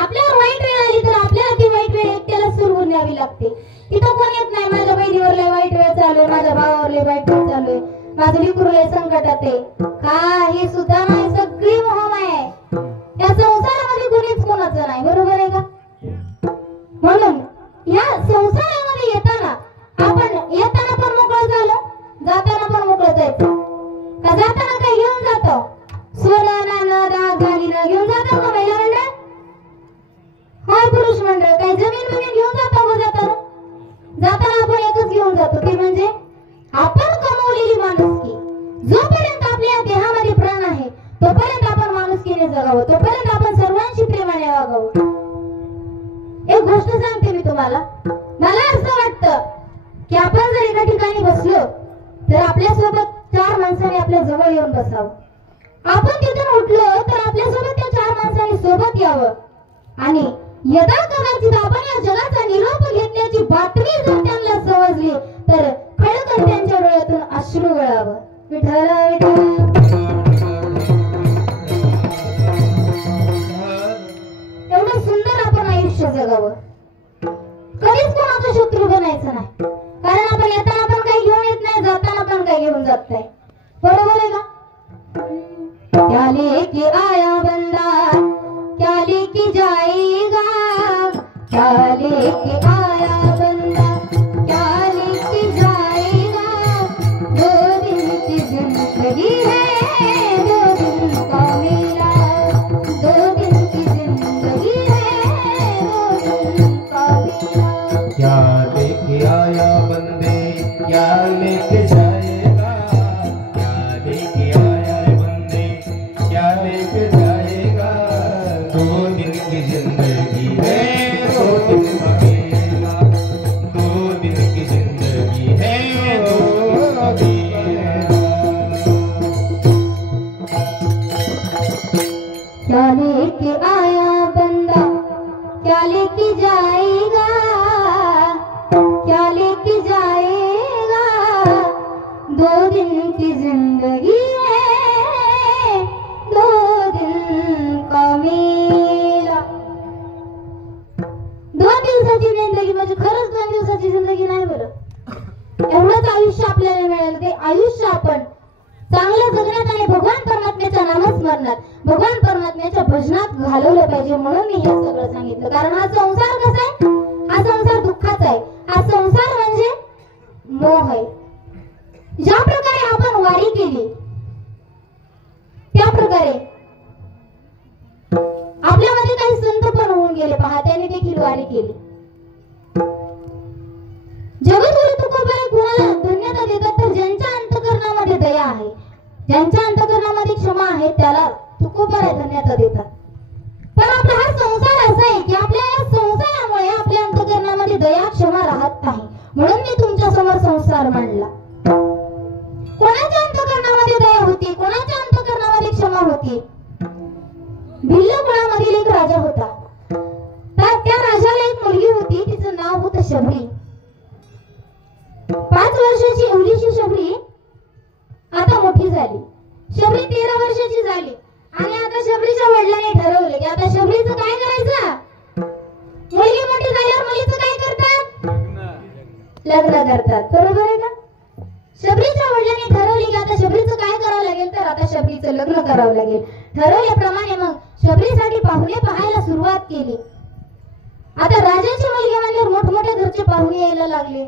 आपल्यावर वाईट वेळ आली तर आपल्याला ती वाईट वेळ एकट्याला सुरवून न्यावी लागते. इथं कोण येत नाही माझ्या बहिणीवर लय वाईट वेळ चालू आहे माझ्या भावावर लय वाईट वेळ चालू आहे माझं लेकरू लय संकटात आहे काही सुद्धा नाही. सगळी मोहमाय आहे या संसारामध्ये कोणीच कोणाचं नाही. बरोबर आहे का. म्हणून या संसारामध्ये येताना आपण येताना पण मोकळं झालो जाताना पण मोकळं जायचं का. जाताना काय घेऊन जातो सोनं नाणं दाग दागिनं घेऊन जातो का महिला मंडळ होय पुरुष मंडळ काही जमीन बिमीन घेऊन जातो का. जाताना आपण एकच घेऊन जातो ते म्हणजे आपण कमवलेली माणुसकी. जोपर्यंत आपल्या देहामध्ये प्राण आहे तोपर्यंत आपण माणुसकीने जगावं तोपर्यंत आपण सर्वांशी प्रेमाने वागावं. एक गोष्ट सांगते मी तुम्हाला. मला असं वाटतं की आपण जर एका ठिकाणी बसलो तर आपल्या सोबत 4 माणसांनी आपल्या जवळ येऊन बसावं. आपण तिथून उठलो तर आपल्यासोबत त्या 4 माणसांनी सोबत यावं आणि यदा कदाचित आपण या जगाचा निरोप घेतल्याची बातमी जर त्यांना समजली तर खळखळ त्यांच्या डोळ्यातून अश्रू गळावं. विठ्ठल विठ्ठल असं नाही, कारण आपण येताना पण काही घेऊन येत नाही, जाताना पण काही घेऊन जात नाही. बरोबर आहे का? क्या लेके आया बंदा क्या लेके जाएगा, क्या लेके आया बंदा क्या लेके जाएगा, 2 दिन की जिंदगी है 2 दिन का मेला, 2 दिन की जिंदगी है 2 दिन का मेला। क्या लेके आया बंदे क्या लेके जाएगा, क्या लेके आया बंदे क्या लेके जाएगा, 2 दिन की जिंदगी है 2 दिन का मेला, 2 दिन की जिंदगी है 2 दिन का मेला। क्या लेके आया बंदा क्या लेके जाएगा, क्या लेके जाएगा, 2 दिन की जिंदगी है 2 दिन का मेला। 2 दिवसाची जिंदगी म्हणजे खरंच 2 दिवसाची जिंदगी नाही बरं. एवढंच आयुष्य आपल्याला मिळेल, ते आयुष्य आपण चांगलं जगण्यात आणि भगवान परमात्म्याच्या नामस्मरणात भगवान परमात्म्याच्या भजनात घालवलं पाहिजे. म्हणून मी हे सगळं सांगितलं, कारण हा संसार कसा आहे, हा संसार दुःखाचा आहे. हा संसार म्हणजे मोह आहे. ज्या प्रकारे आपण वारी केली त्या प्रकारे आपल्यामध्ये काही संत पण होऊन गेले पहा, त्यांनी देखील वारी केली. जगद्गुरु तुकोबाई कुणाला धन्यता देतात तर ज्यांच्या अंतःकरणामध्ये दया आहे, ज्यांच्या अंतःकरणामध्ये क्षमा आहे त्याला तुकोबाई धन्यता देतात. पण आपला हा संसार असा आहे की आपल्या या संसारामुळे आपल्या अंतःकरणामध्ये दया क्षमा राहत नाही. म्हणून मी तुमच्या समोर संसार मांडला. कोणाच्या अंतःकरणामध्ये दया होती, कोणाच्या अंतःकरणामध्ये क्षमा होती. भिल्ल कुळामधील एक राजा होता. त्या राजाला एक मुलगी होती, तिचं नाव होतं शबरी. 5 वर्षाची एवढीशी शबरी आता मोठी झाली. शबरी 13 वर्षाची झाली आणि आता शबरीच्या वडिलांनी ठरवलं की आता शबरीचं काय करायचं. मुलगी मोठी झाल्यावर मुलीचं काय करतात, लग्न करतात. बरोबर आहे का? शबरीच्या वडिलांनी ठरवली की आता शबरीचं काय करावं लागेल, तर आता शबरीचं लग्न करावं लागेल. ठरवल्याप्रमाणे मग शबरीसाठी पाहुणे पाहायला सुरुवात केली. आता राजाची मुलगी म्हणजे मोठमोठ्या घरचे पाहुणे यायला लागले.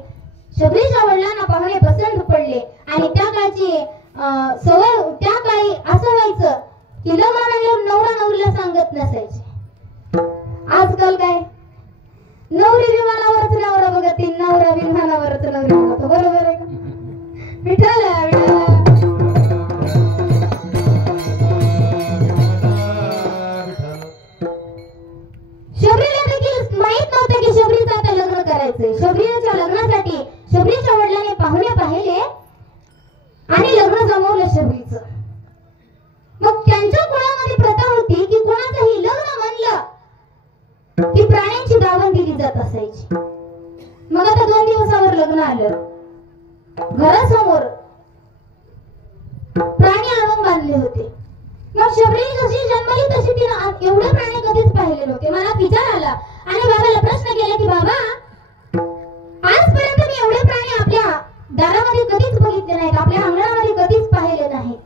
शबरीच्या वडिलांना पाहुणे पसंत पडले आणि त्या काळची सवय, त्या काळी असं व्हायचं की लग्न म्हणल्यावर नवरा नवरीला सांगत नसायचे. आजकाल काय नवरी विमानावरच नवरा बघते, नवरा विमानावरच नवरी बघतो. बरोबर आहे का? विठ्ठल विठ्ठल. शबरीला देखील माहित नव्हतं की शबरीचं आता लग्न करायचंय. शबरीच्या लग्नासाठी शबरीच्या वडिलांनी पाहुणे पाहिले आणि लग्न जमवलं शबरीचं. मग त्यांच्या कुळामध्ये प्रथा होती की कोणाचंही लग्न म्हणलं की प्राण्यांची दावण दिली जात असायची. मग आता 2 दिवसावर लग्न आलं. घरासमोर प्राणी आणून बांधले होते. मग शबरी जशी जन्मली तशी तिने एवढे प्राणी कधीच पाहिले नव्हते. मला विचार आला आणि बाबाला प्रश्न केला की बाबा, आजपर्यंत मी एवढे प्राणी आपल्या दारामध्ये कधीच बघितले नाहीत, आपल्या अंगणामध्ये कधीच पाहिले नाहीत,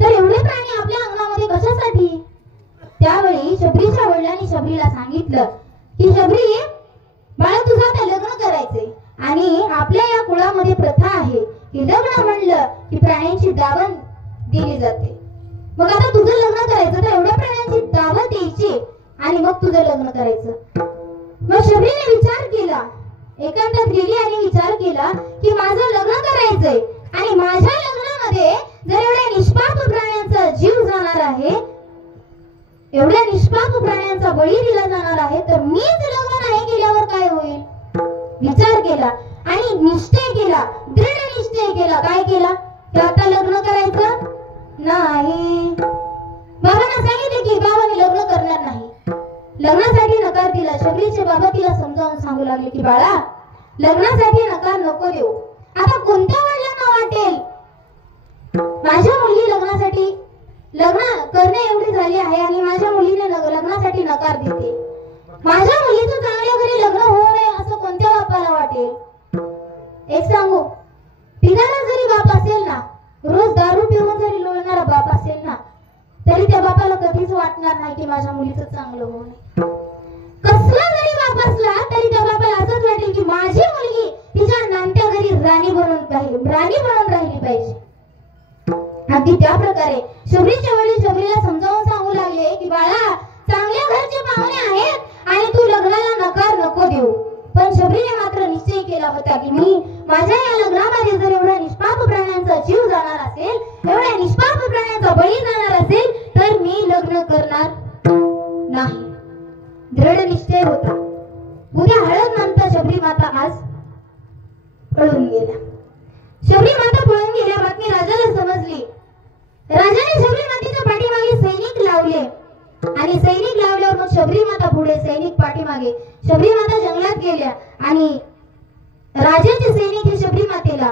तर एवढे प्राणी आपल्या अंगणामध्ये कशासाठी. त्यावेळी शबरीच्या वडिलांनी शबरीला सांगितलं की शबरी बाळा, तुझं आता लग्न करायचंय आणि आपल्या या कुळामध्ये प्रथा आहे की लग्न म्हणलं की प्राण्यांची दावण दिली जाते. मग आता तुझं लग्न करायचं तर एवढ्या प्राण्यांची दावण द्यायची आणि मग तुझं लग्न करायचं. मग शबरीने विचार केला, एकांतात गेली आणि विचार केला की माझं लग्न करायचंय आणि माझ्या लग्नामध्ये जर एवढ्या निष्पाप प्राण्यांचा जीव जाणार आहे, एवढ्या निष्पाप प्राण्यांचा बळी दिला जाणार आहे, तर मीच लग्न नाही केल्यावर काय होईल. विचार केला आणि निश्चय केला, दृढ निश्चय केला. काय केला तर आता लग्न करायचं नाही. बाबांना सांगितले की बाबा मी लग्न करणार नाही. लग्नासाठी नकार दिला. शबरीचे बाबा तिला समजावून सांगू लागले की बाळा, लग्नासाठी नकार नको देऊ. आता कोणत्या वडिलांना वाटेल माझ्या मुलगी लग्नासाठी लग्न करणे एवढी झाली आहे आणि माझ्या मुलीने लग्नासाठी नकार देते, माझ्या मुलीचं चांगल्या घरी लग्न होऊ नये असं कोणत्या बापाला वाटेल. एक सांगू, पिणारा जरी बाप असेल ना, रोज दारू पिऊन जरी लोळणारा बाप असेल ना, तरी त्या बापाला कधीच वाटणार नाही की माझ्या मुलीचं चांगलं होऊ नये. कसला जरी बाप असला तरी त्या बापाला असंच वाटेल की माझी मुलगी तिच्या नांद्या घरी राणी बनून राहिली पाहिजे. अगदी त्या प्रकारे शबरीच्या वडील शबरीला समजावून सांगू लागले की बाळा, चांगल्या घरचे पाहुणे आहेत आणि तू लग्नाला नकार नको देऊ. पण शबरीने मात्र निश्चय केला होता की मी माझ्या या लग्नामध्ये जर एवढ्या निष्पाप प्राण्यांचा जीव जाणार असेल, एवढ्या निष्पाप प्राण्यांचा बळी जाणार असेल, तर मी लग्न करणार नाही. दृढ निश्चय होता. उद्या हळद नंतर शबरी माता आज पळून गेल्या. शबरी माता पळून गेल्या बातमी राजाला समजली. राजाने शबरी मातेच्या पाठीमागे सैनिक लावले आणि सैनिक लावल्यावर मग शबरी माता पुढे, सैनिक पाठीमागे. शबरी माता जंगलात गेल्या आणि राजाचे सैनिक हे शबरी मातेला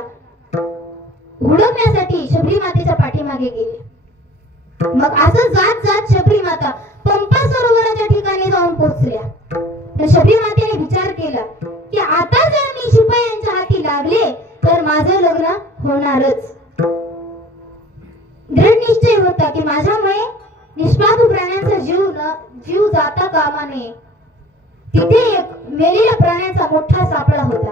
हुडकण्यासाठी शबरी मातेच्या पाठीमागे गेले. मग असं जात जात शबरी माता पंपा सरोवराच्या ठिकाणी जाऊन पोहोचल्या. तर शबरी मातेने विचार केला की आता जर मी शिपायांच्या हाती लागले तर माझं लग्न होणारच. दृढ निश्चय होता की माझ्यामुळे निष्पाप प्राण्यांचा जीव जाता कामा नये. तिथे एक मेलेल्या प्राण्याचा मोठा सापळा होता.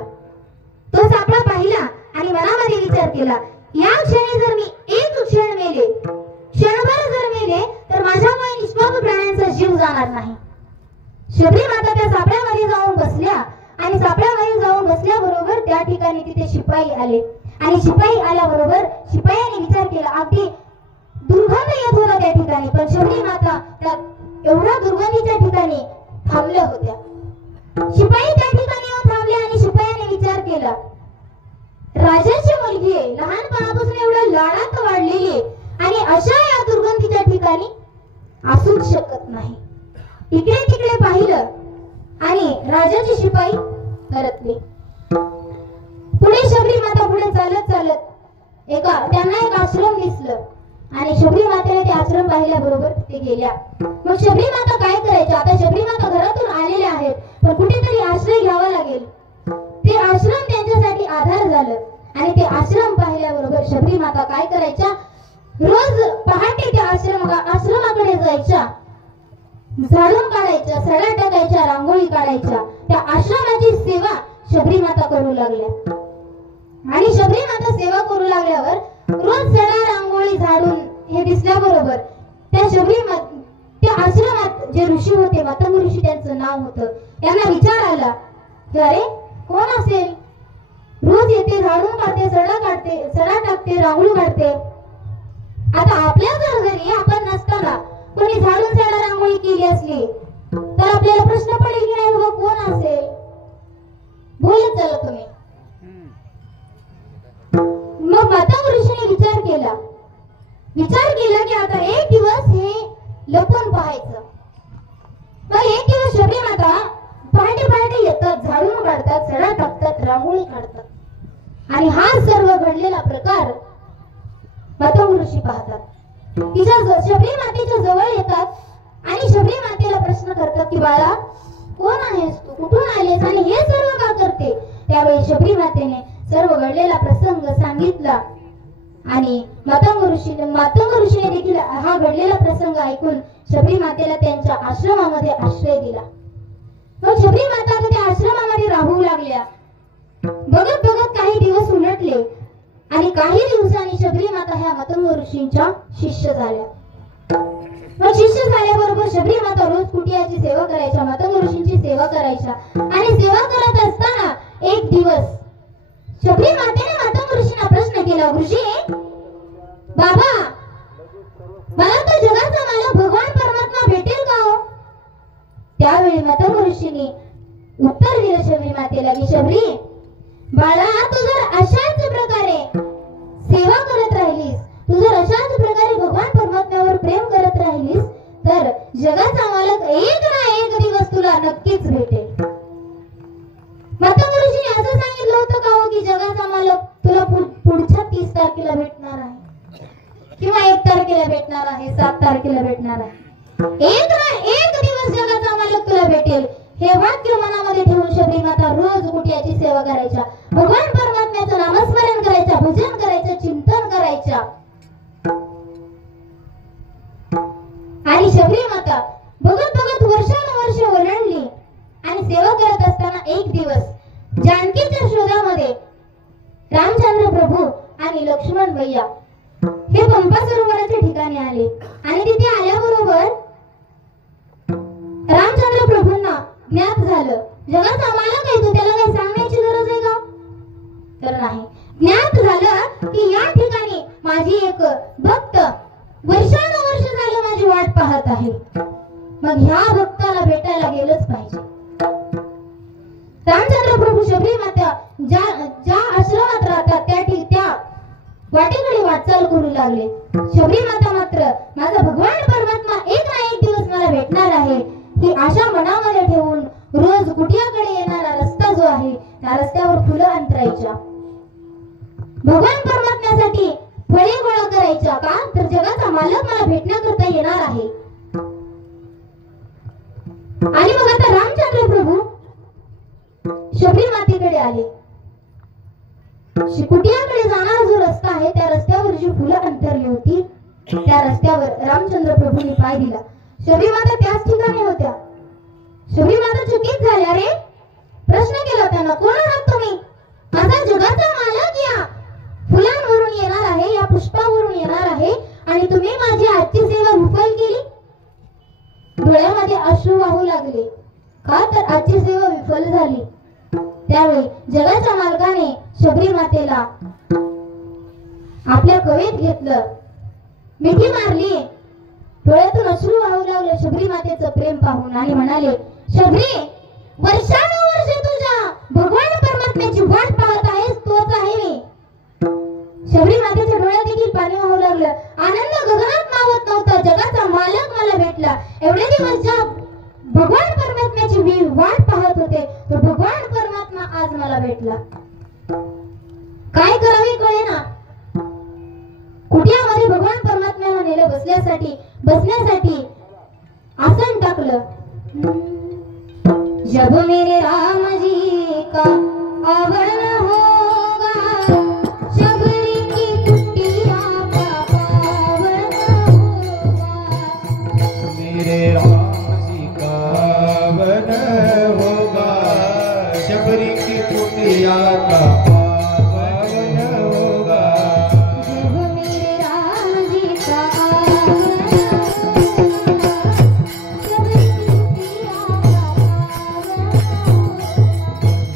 तो सापळा पाहिला आणि मनामध्ये विचार केला, या क्षणी जर मी एक क्षण मेले, क्षणभर जर मेले तर माझ्यामुळे निष्पाप प्राण्यांचा जीव जाणार नाही. शबरी माता त्या सापळ्यामध्ये जाऊन बसल्या आणि सापळ्यामध्ये जाऊन बसल्याबरोबर त्या ठिकाणी तिथे शिपाई आले आणि शिपाई आल्याबरोबर शिपायांनी विचार केला. अगदी दुर्गंध येत होता त्या ठिकाणी, पण शबरी माता त्या एवढ्या दुर्गंधीच्या ठिकाणी थांबल्या होत्या. शिपाई त्या ठिकाणी येऊन थांबले आणि शिपायांनी विचार केला, राजाची मुलगी आहे, लहानपणापासून एवढं लाडात वाढलेली आणि अशा या दुर्गंधीच्या ठिकाणी असूच शकत नाही. इकडे तिकडे पाहिलं आणि राजाची शिपाई परतली. पुढे शबरी माता पुढे चालत चालत त्यांना एक आश्रम दिसलं आणि शबरी मातेने ते आश्रम पाहिल्याबरोबर तिथे गेल्या. मग शबरी माता काय करायच्या? आता शबरी माता घरातून आलेल्या आहेत, पण कुठेतरी आश्रय घ्यावा लागेल. ते आश्रम त्यांच्यासाठी आधार झालं आणि ते आश्रम पाहिल्याबरोबर शबरी माता काय करायच्या? रोज पहाटे त्या आश्रमाकडे जायच्या, झाडून काढायच्या, सडा टाकायच्या, रांगोळी काढायच्या. त्या आश्रमाची सेवा शबरी माता करू लागल्या आणि शबरी माता सेवा करू लागल्यावर रोज सडा, रांगोळी, झाडून हे दिसल्याबरोबर त्या आश्रमात जे ऋषी होते, मतंग ऋषी त्यांचं नाव होतं, त्यांना विचार आला की अरे कोण असेल, रोज येते, झाडून काढते, सडा टाकते, रांगोळी काढते. आता आपल्या जर घरी आपण नसताना कोणी झाडून सडा रांगोळी केली असली तर आपल्याला प्रश्न पडेल की नाही बाबा कोण असेल? बोलत चला तुम्ही. मग मतंग ऋषीने विचार केला की आता एक दिवस हे लपून पाहायचं. मग एक दिवस शबरी माता पहाटे येतात, झाडून काढतात, सडा टाकतात, रांगोळी काढतात आणि हा सर्व घडलेला प्रकार मतंग ऋषी पाहतात. शबरी मातेच्या जवळ येतात आणि शबरी मातेला प्रश्न करतात की बाळा कोण आहेस तू, कुठून आलेस आणि हे सर्व का करते? त्यावेळी शबरी मातेने सर्व घडलेला प्रसंग सांगितला आणि मतंग ऋषीने देखील हा घडलेला प्रसंग ऐकून शबरी मातेला त्यांच्या आश्रमामध्ये आश्रय दिला. मग शबरी माता त्या आश्रमामध्ये राहू लागल्या. बघत बघत काही दिवस उलटले आणि काही दिवसांनी शबरी माता ह्या मतंग ऋषींच्या शिष्य झाल्या. मग शिष्य झाल्याबरोबर शबरी माता रोज कुटियाची सेवा करायच्या, मतंग ऋषींची सेवा करायच्या आणि सेवा करत असताना एक दिवस शबरी मातेने मतंग ऋषींना प्रश्न केला, ऋषी बाबा मला तर जगाचा मालक भगवान परमात्मा भेटेल का हो? त्यावेळी मतंग ऋषींनी उत्तर दिलं शबरी मातेला की शबरी बाळा, तू जर अशाच प्रकारे सेवा करत राहिलीस, तू जर अशाच प्रकारे भगवान परमात्म्यावर प्रेम करत राहिलीस तर जगाचा मालक एक ना एक दिवस तुला नक्कीच भेटेल. मतंग ऋषीने असं सांगितलं होतं का हो की जगाचा मालक तुला पुढच्या 30 तारखेला भेटणार आहे किंवा 1 तारखेला भेटणार आहे, 7 तारखेला भेटणार आहे? एक ना एक दिवस जगाचा मालक तुला भेटेल. हे वाक्य मनामध्ये ठेवून शबरी माता रोज कुटियाची सेवा करायच्या, भगवान परमात्मा शोधामध्ये रामचंद्र प्रभू आणि लक्ष्मण भैया हे पंपा सरोवराच्या ठिकाणी आले आणि तिथे आल्याबरोबर रामचंद्र प्रभूंना ज्ञात झालं जगाचा मालक आहे तो, त्याला काही सांगण्याची गरज आहे का? तर नाही. ज्ञात झालं की या ठिकाणी माझी एक भक्त वर्षानुवर्ष झालं माझी वाट पाहत आहे. मग ह्या भक्ताला भेटायला गेलंच पाहिजे. रामचंद्र प्रभू शबरी माता ज्या आश्रमात राहतात त्या वाटेकडे वाटचाल करू लागले. शबरी माता मात्र माझा भगवान परमात्मा एक ना एक दिवस मला भेटणार आहे ही आशा मनामध्ये ठेवून रोज कुटियाकडे येणारा रस्ता जो आहे त्या रस्त्यावर फुलं अंतरायच्या, भगवान परमात्म्यासाठी फळे गोळा करायच्या. का तर जगाचा मालक मला भेटण्याकरता येणार आहे. आणि मग आता रामचंद्र प्रभू शबरी मातेकडे आले. कुटियाकडे जाणारा जो रस्ता आहे त्या रस्त्यावर जी फुलं अंतरली होती त्या रस्त्यावर रामचंद्र प्रभूंनी पाय दिला. शबरी माता त्याच ठिकाणी होत्या. शबरी माता चकित झाल्या. रे प्रश्न केला त्यांना, कोण आहात तुम्ही? माझा जगाचा मालक या फुलांवरून येणार आहे, या पुष्पावरून येणार आहे आणि तुम्ही माझी आजची सेवा विफल केली. डोळ्यामध्ये अश्रू वाहू लागले. का तर आजची सेवा विफल झाली. त्यावेळी जगाच्या मालकाने शबरी मातेला आपल्या कवेत घेतलं, मिठी मारली, डोळ्यातून अश्रू वाहू लागले शबरी मातेचं प्रेम पाहून आणि म्हणाले, शबरी वर्षानुवर्षे तुझ्या भगवान परमात्म्याची वाट पाहत आहेस, तोच आहे मी. शबरी मातेच्या डोळ्यात देखील पाणी वाहू लागलं. आनंद गगनात मावत नव्हता. जगाचा मालक मला भेटला. एवढे दिवस ज्या भगवान परमात्म्याची मी वाट पाहत होते तो भगवान परमात्मा आज मला भेटला. काय करावे कळेना. कुटियामध्ये भगवान परमात्म्याला नेलं बसण्यासाठी आसन टाकलं. जब मेरे राम जी का आवन होगा शबरी की कुटिया का पावन होगा. मेरे राम जी का आवन होगा शबरी की कुटिया का पावन होगा. जब मेरे राम जी का आवन शबरी की कुटिया का पावन होगा.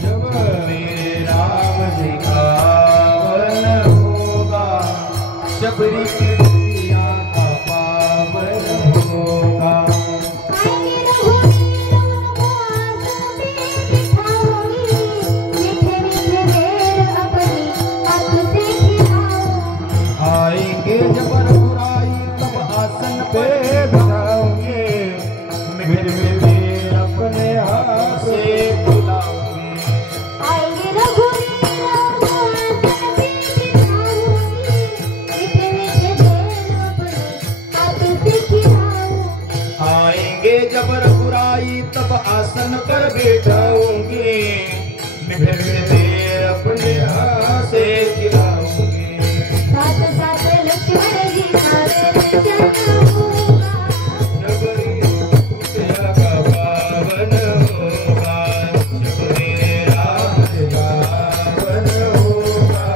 जब मेरे राम जी का आवन होगा शबरी की कुटिया का पावन होगा. आएंगे रघुवीर उनको आसन पे बिठाऊंगी, मीठे मीठे बेर अपनी हाथ से खिलाऊंगी. आएंगे जब रघुराई तब आसन पे बिठाऊंगे, मेरे अपने हाथ से बुलाऊंगे. आएंगे रघुवीर उनको आसन पे बिठाऊंगी, मीठे मीठे बेर अपनी हाथ से खिलाऊंगी. आएंगे जब रघुराई तब आसन पर बैठाऊंगी, मेरे अपने हाथ से खिलाऊंगी. साथ साथ लक्ष्मण जी का दर्शन होगा. शबरी कुटिया का पावन होगा, शबरी राम का पावन होगा,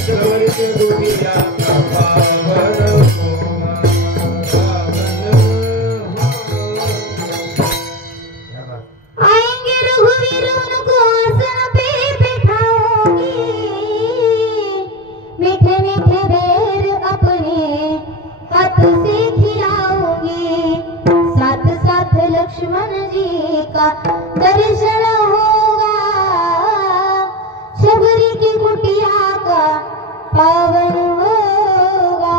शबरी कुटिया का पावन होगा, पावन होगा. आएंगे रघुवीर उनको आसन पे बिठाऊंगी, मीठे मीठे बेर अपने हाथ से खिलाऊंगी. साथ साथ लक्ष्मण जी का दर्शन होगा, शबरी की कुटिया का पावन होगा.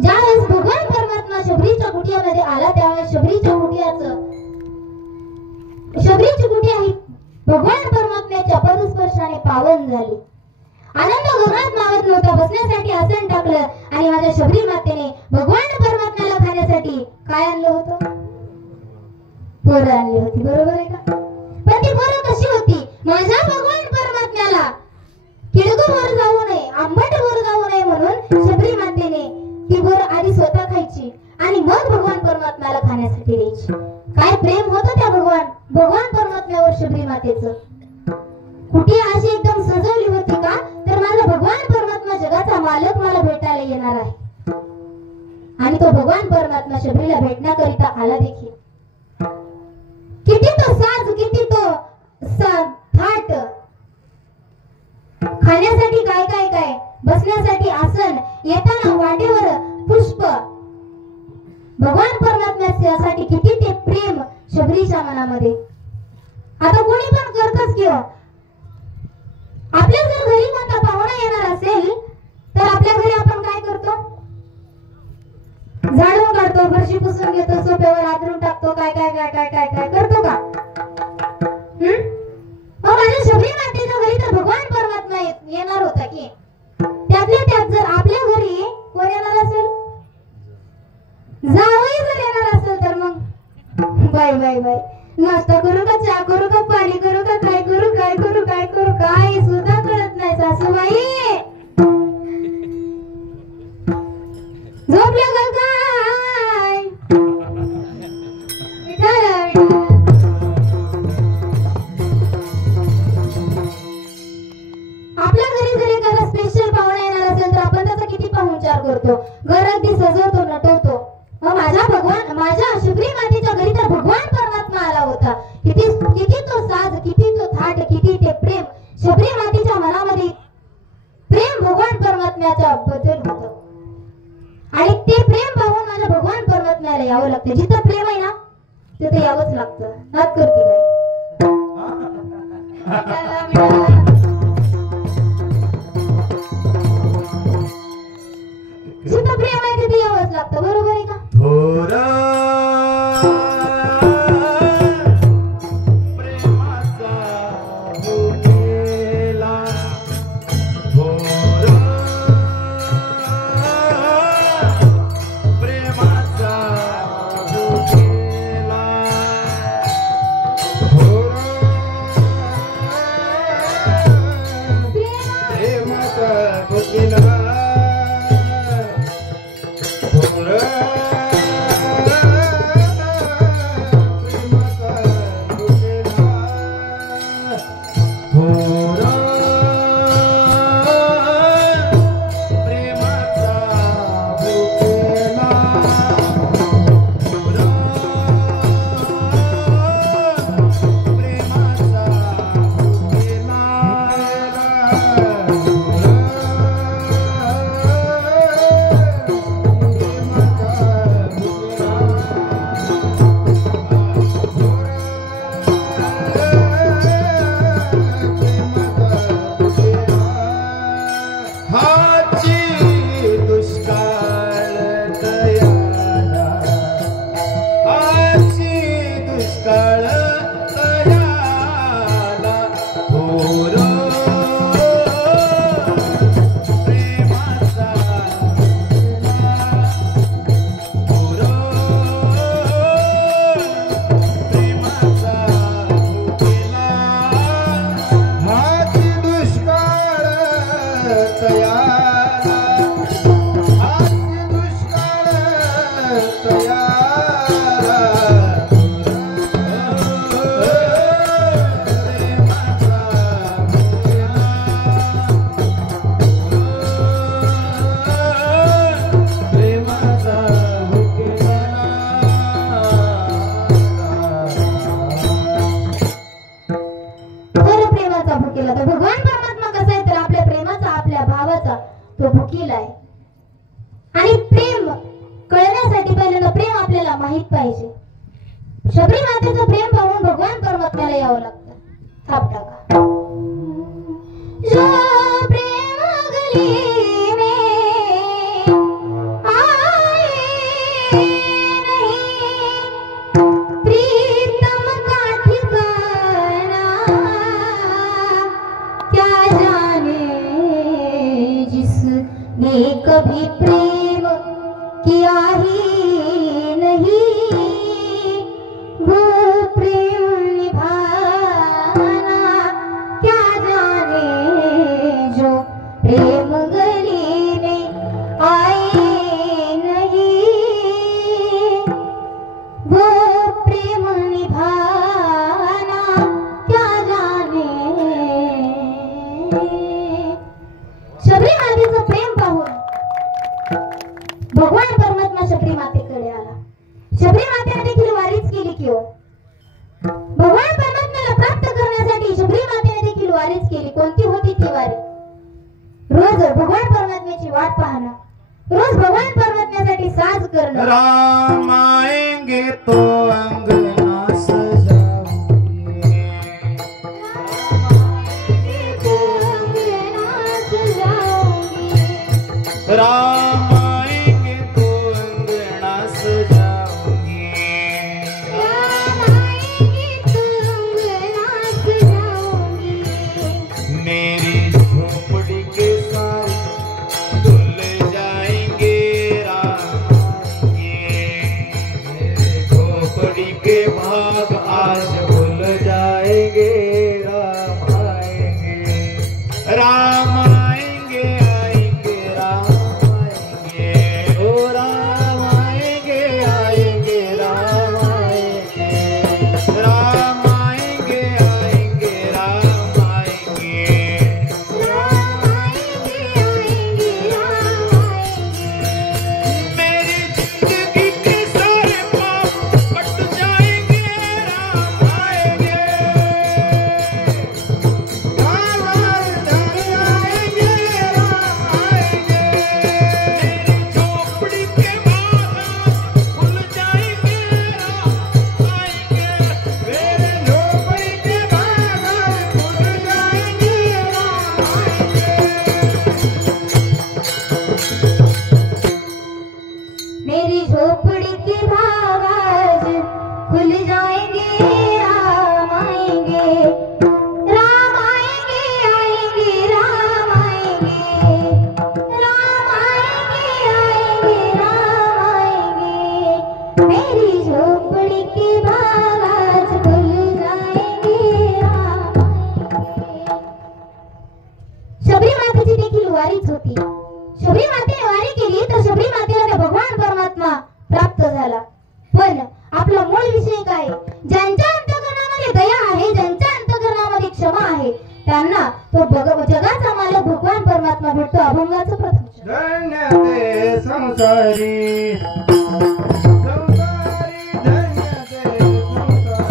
ज्यावेळेस भगवान परमात्मा शबरीच्या कुटियामध्ये आला त्यावेळेस शबरीची कुटिया ही भगवान परमात्म्याच्या पदस्पर्शाने पावन झाली. आनंद गगनात मावत नव्हता. बसण्यासाठी आसन टाकलं आणि माझ्या शबरी मातेने भगवान परमात्म्याला खाण्यासाठी काय आणलं होतं? पोरं आणली होती. बरोबर आहे का? पण ती पोरं कशी होती? माझ्या भगवान परमात्म्याला किडकं वर जाऊ नये, आंबट वर जाऊ नये म्हणून शबरी मातेने ती पोरं आधी स्वतः खायची आणि मग भगवान परमात्म्याला खाण्यासाठी द्यायची. काय प्रेम होतं त्या भगवान परमात्म्यावर शबरी मातेचं. भेटायला येणार आहे आणि तो भगवान परमात्मा शबरीला भेटण्याकरिता आला देखील. किती तो साज, किती तो थाट, खाण्यासाठी काय काय काय, बसण्यासाठी आसन, येताना वाटेवर पुष्प, भगवान परमात्म्यासाठी किती ते प्रेम शबरीच्या मनामध्ये. आता कोणी पण करतच किंवा आपल्या जर घरी कोणता पाहुणा येणार असेल तर आपल्या घरी आपण काय करतो? झाडून काढतो, फरशी पुसून घेतो, सोफ्यावर आदरून टाकतो, काय काय काय काय काय काय करतो का? माझ्या शबरी मातेच्या घरी तर भगवान परमात्मा येणार होता की त्यातल्या त्यात जर आपल्या घरी कोण येणार असेल, जावई जर येणार असेल तर मग बाय बाय बाय, नाश्ता करू का, चहा करू का, पाणी करू का, काय करू काय करू काय करू काय सुद्धा कळत नाही सासूबाई. झोपल्या का काय? आपल्या घरी जर एखादा स्पेशल पाहुणा येणार असेल तर आपण त्याचा किती पाहुणचार करतो, घर अगदी सजवतो, नटवतो. मग माझ्या शबरी मातेच्या घरी तर भगवान परमात्मा आला होता. किती तो साज, किती तो थाट, किती ते प्रेम शबरी मातेच्या मनामध्ये, प्रेम भगवान परमात्म्याच्या बद्दल होतं. आणि ते प्रेम पाहून माझ्या भगवान परमात्म्याला यावं लागतं. जिथं प्रेम आहे ना तिथं यावंच लागतं. नाद करते काय? जिथं प्रेम आहे तिथे यावंच लागतं. बरोबर आहे का? तो भुकीला आहे. आणि प्रेम कळण्यासाठी पहिल्यांदा प्रेम आपल्याला माहित पाहिजे. शबरी मातेचं प्रेम पाहून भगवान परमात्म्याला यावं लागतं. थाप टाका. जो प्रेम गली में आए नहीं, प्रीतम का ठिकाना क्या जाने, जिसने कभी प्रेम किया ही नहीं, वो प्रेम निभाना क्या जाने, जो प्रेम गली में आए नहीं, वो प्रेम निभाना क्या जाने. शबरी मातेचं प्रेम पाहून भगवान परमात्म्याची वाट पाहणं, रोज भगवान परमात्म्यासाठी साज करणं। राम आएंगे तो अंगना सजाऊंगे, राम आएंगे तो अंगना सजाऊंगे, मेरी झोपड़ी के सारे धुल जाएंगे, राम आएंगे, मेरे झोपड़ी के भाग आज भूल जाएंगे, राम आएंगे, राम आएंगे, आएंगे राम आएंगे, ओ राम आएंगे, आएंगे राम आएंगे, राम आएंगे, आएंगे राम आएंगे, मेरी जिंदगी के सारे पाप कट जाएंगे, राम आएंगे, राम आएंगे, राम आएंगे, मेरी झोपड़ी के बाग खुल जाएंगे, राम आएंगे, मेरे झोपड़ी के बाग खुल जाएंगे, राम आएंगे। मेरी झोपड़ी के भाग आज खुल जाएंगे, राम आएंगे, राम आएंगे, आएंगे राम आएंगे, राम आएंगे, आएंगे राम आएंगे, मेरी झोपड़ी के भाग आज खुल जाएंगे, राम आएंगे। शबरी मातेची देखील वारीच होती। शबरी मातेने वारी केली तर शबरी मातेला त्या भगवान परमात्मा प्राप्त झाला। पण आपला मूळ विषय काय? ज्यांच्या अंतःकरणामध्ये दया आहे, ज्यांच्या अंतःकरणामध्ये क्षमा आहे, त्यांना तो जगाचा मालक भगवान परमात्मा भेटतो। अभंगाचं प्रत्यक्ष धन्य ते संसारी, संसारी धन्य ते संसारी,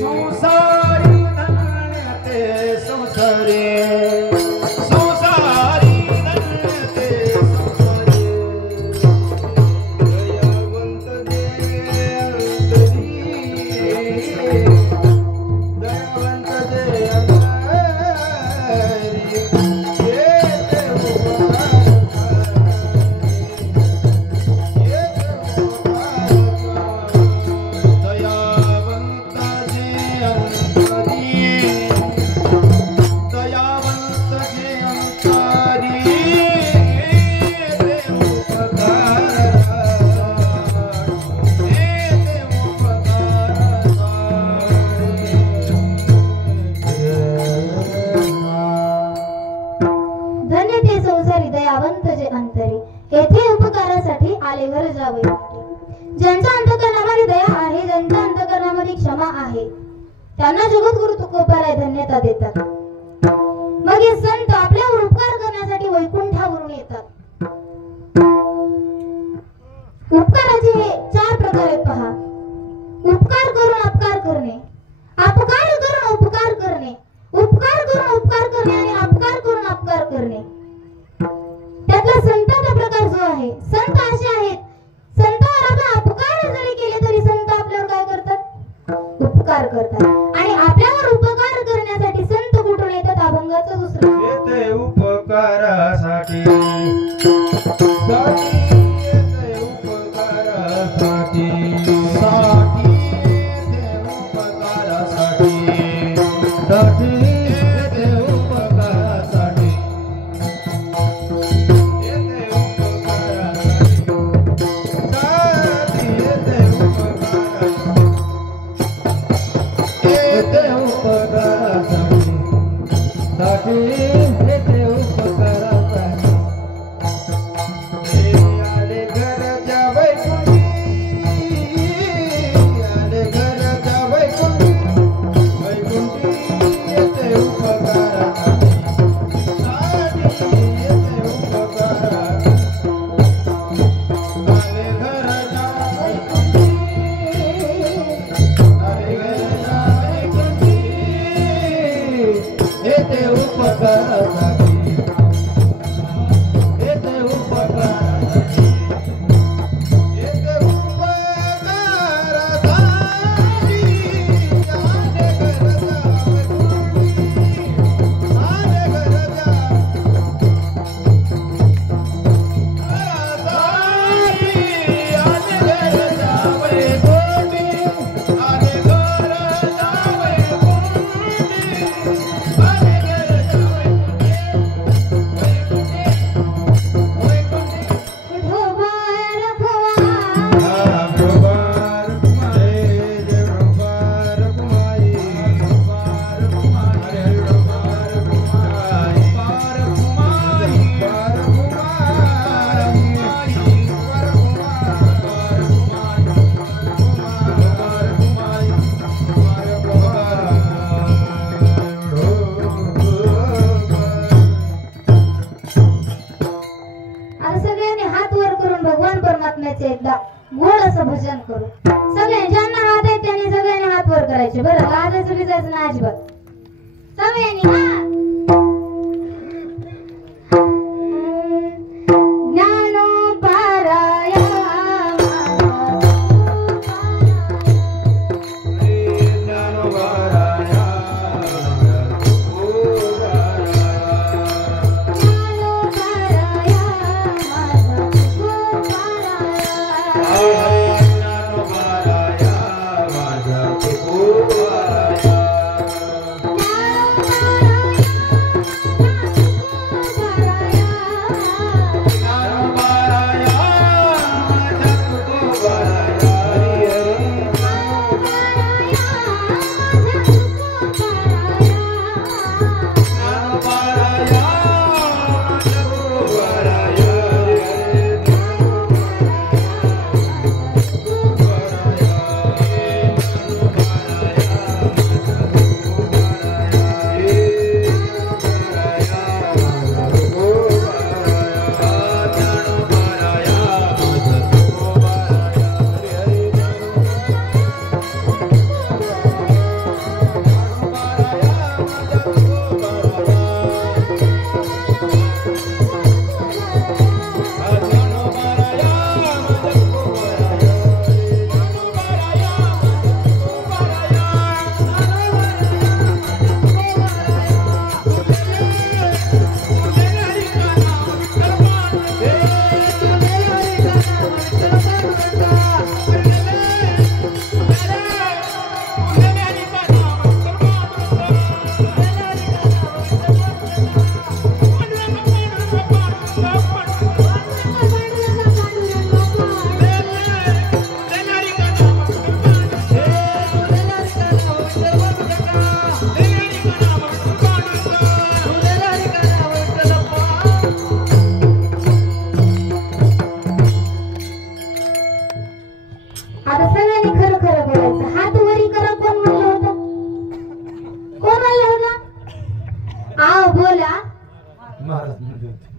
संसारी धन्य ते संसारी, संसारी धन्य ते संसारी, दयावंत दे अंतरी, दयावंत दे अंतरी, येते धन्य ते संसारी दयावंत जे अंतरी, येथे उपकारासाठी आले घर जावे। ज्यांच्या अंतःकरणामध्ये दया आहे, ज्यांच्या अंतःकरणामध्ये क्षमा आहे, त्यांना जगद्गुरु तुकोबाराय धन्यता देतात। मग हे संत आपल्यावर उपकार करण्यासाठी वैकुंठावरून येतात। उपकाराचे हे 4 प्रकार आहेत पहा। उपकार करून अपकार करणे, अपकार करून उपकार करणे, उपकार करून उपकार करणे आणि अपकार करून अपकार करणे। त्यातला संतांचा प्रकार जो आहे, संत असे आहेत, संतावर आपण अपकार जरी केले तरी संत आपल्यावर काय करतात? उपकार करतात। आणि आपल्यावर उपकार करण्यासाठी संत कुठून येतात? अभंगाचं दुसरं येते उपकारासाठी, साठी येते उपकारासाठी, साठी येते उपकारासाठी, साठी येते उपकारासाठी, येते उपकारासाठी, साठी येते उपकारासाठी, येते उपकारासाठी, साठी येते उपकारासाठी, आले घरच्या वैकुंठी, आले घरच्या वैकुंठी, वैकुंठी येते उपकारासाठी, साठी येते उपकारासाठी, आले घरच्या वैकुंठी, आले घरच्या वैकुंठी येते उपकारासाठी,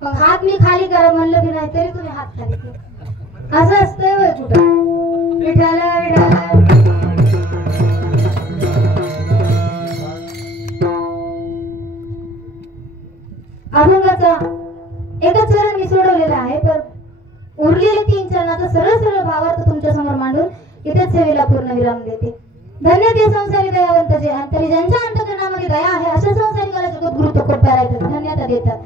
मग हात मी खाली करा म्हणलं की नाही तरी तुम्ही हात खाली करा असं असतंय वय कुठं विठाला विठाला अभंगाचा एकच चरण मी सोडवलेला आहे पण उरलेले 3 चरणाचा सरळ सरळ भावार्थ तुमच्या समोर मांडून इथेच सेवेला पूर्ण विराम देते. धन्य ते संसारी दयावंत जे अंतरी ज्यांच्या अंतकरणामध्ये दया आहे अशा संसारिकाला जगद्गुरु तुकोट पारायतात धन्यता देतात.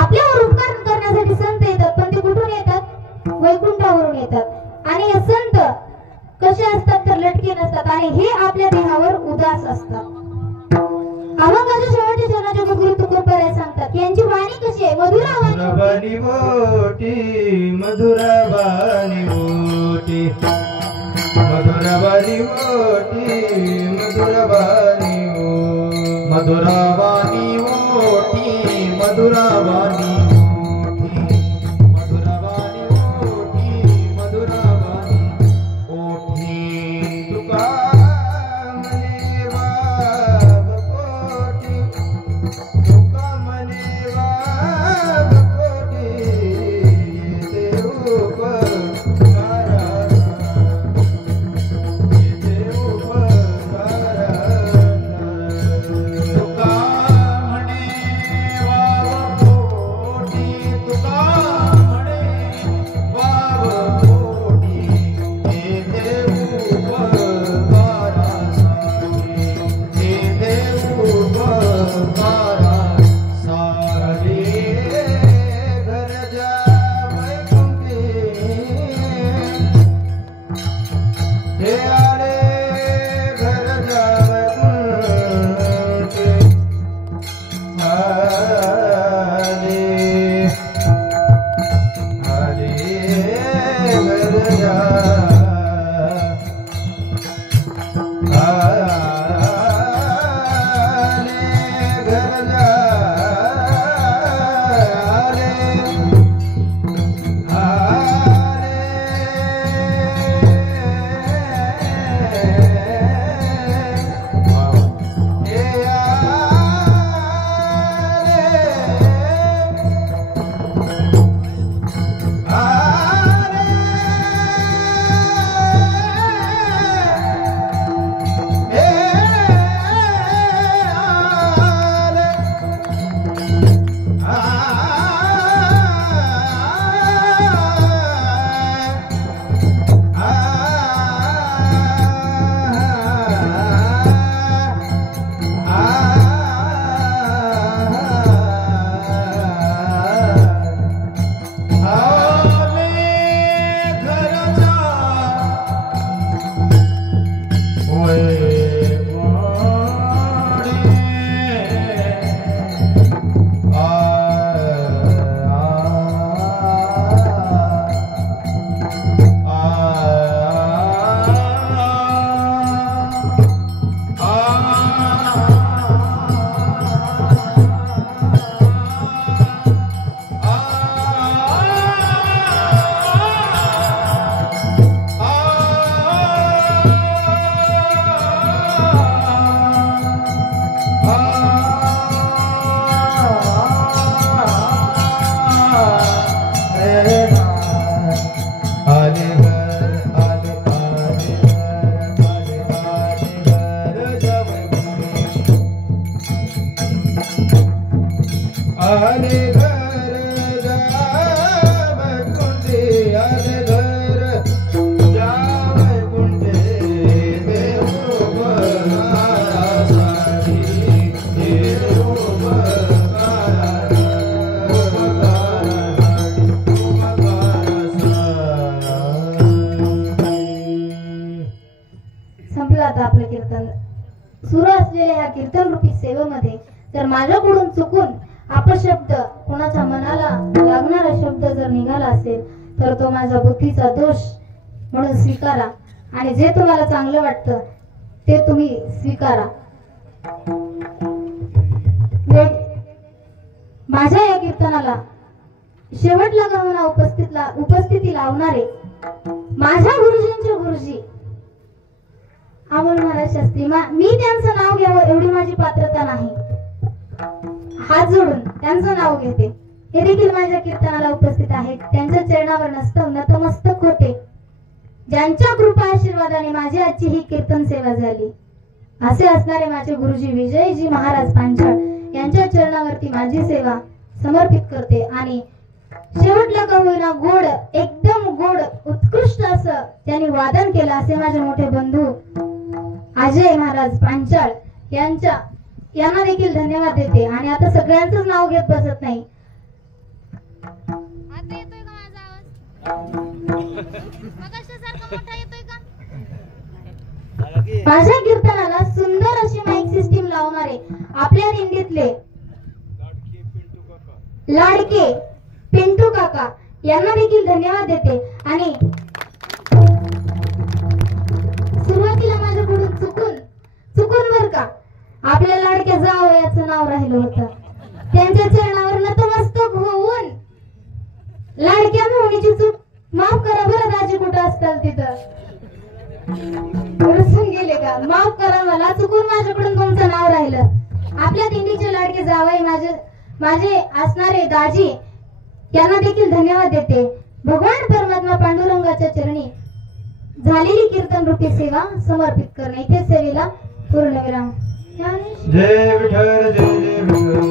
आपल्यावर उपकार करण्यासाठी संत येतात पण ते कुठून येतात वैकुंठावरून येतात आणि हे संत कसे असतात तर लटके नसतात आणि हे आपल्या देहावर उदास असतात. अभंगाच्या शेवटच्या चरणात जगद्गुरु तुकोट पाराय सांगतात यांची वाणी कशी आहे मधुरावाणी मोठी मधुरावाणी मोठी मधुरावाणी मोठी मधुरावाणी मधुरावाणी मोठी मधुरावाणी मोठी मधुरावाणी मोठी मधुरावाणी ओठी तुका मने वाग कोटी तुका मने वाग कोटी देव आले घर जाव कुंडे आले घर जाव कुंडे देव बघासाठी देव संपलं आता आपलं कीर्तन. सुरू असलेल्या ह्या कीर्तन रूपी सेवेमध्ये जर माझ्याकडून चुकून अपशब्द, कोणाच्या मनाला लागणारा शब्द जर निघाला असेल तर तो माझ्या बुद्धीचा दोष म्हणून स्वीकारा आणि जे तुम्हाला चांगलं वाटतं ते तुम्ही स्वीकारा. माझ्या या कीर्तनाला शेवटला गहना उपस्थिती लावणारे माझ्या गुरुजींचे गुरुजी अमोल महाराज शास्त्री, मी त्यांचं नाव घ्यावं एवढी माझी पात्रता नाही. हात जोडून त्यांचं नाव घेते. हे देखील माझ्या कीर्तनाला उपस्थित आहेत. त्यांच्या चरणावर नतमस्तक होते. ज्यांच्या कृपा आशीर्वादाने माझी आजची ही कीर्तन सेवा झाली असे असणारे माझे गुरुजी विजयजी महाराज पांचाळ यांच्या चरणावरती माझी सेवा समर्पित करते. आणि शेवटला का होईना गोड, एकदम गोड उत्कृष्ट असं त्यांनी वादन केलं असे माझे मोठे बंधू अजय महाराज पांचाळ यांना देखील धन्यवाद देते. आणि आता सगळ्यांचंच नाव घेत बसत नाही. आता येतोय का माझा आवाज? मगाच्यासारखा मोठा येतोय का? माझ्या कीर्तनाला सुंदर अशी माईक सिस्टीम लावणारे आपल्या दिंडीतले लाडके पिंटू काका यांना देखील धन्यवाद देते. आणि सुरुवातीला माझ्याकडून चुकून बर का आपल्या लाडक्या जावयाचं नाव राहिलं होतं. त्यांच्या चरणावर नतमस्तक होऊन लाडक्या मोहनीची चूक माफ करा बरं. दाजी कुठं असताल तिथं रसून गेले का? माफ करा मला, चुकून माझ्याकडून तुमचं नाव राहिलं. आपल्या दिंडीचे लाडके जावई माझे असणारे दाजी यांना देखील धन्यवाद देते. भगवान परमात्मा पांडुरंगाच्या चरणी झालेली कीर्तन रूपी सेवा समर्पित करणे. इथे सेवेला पूर्णविराम. जय विठ्ठल जय जय विठ्ठल.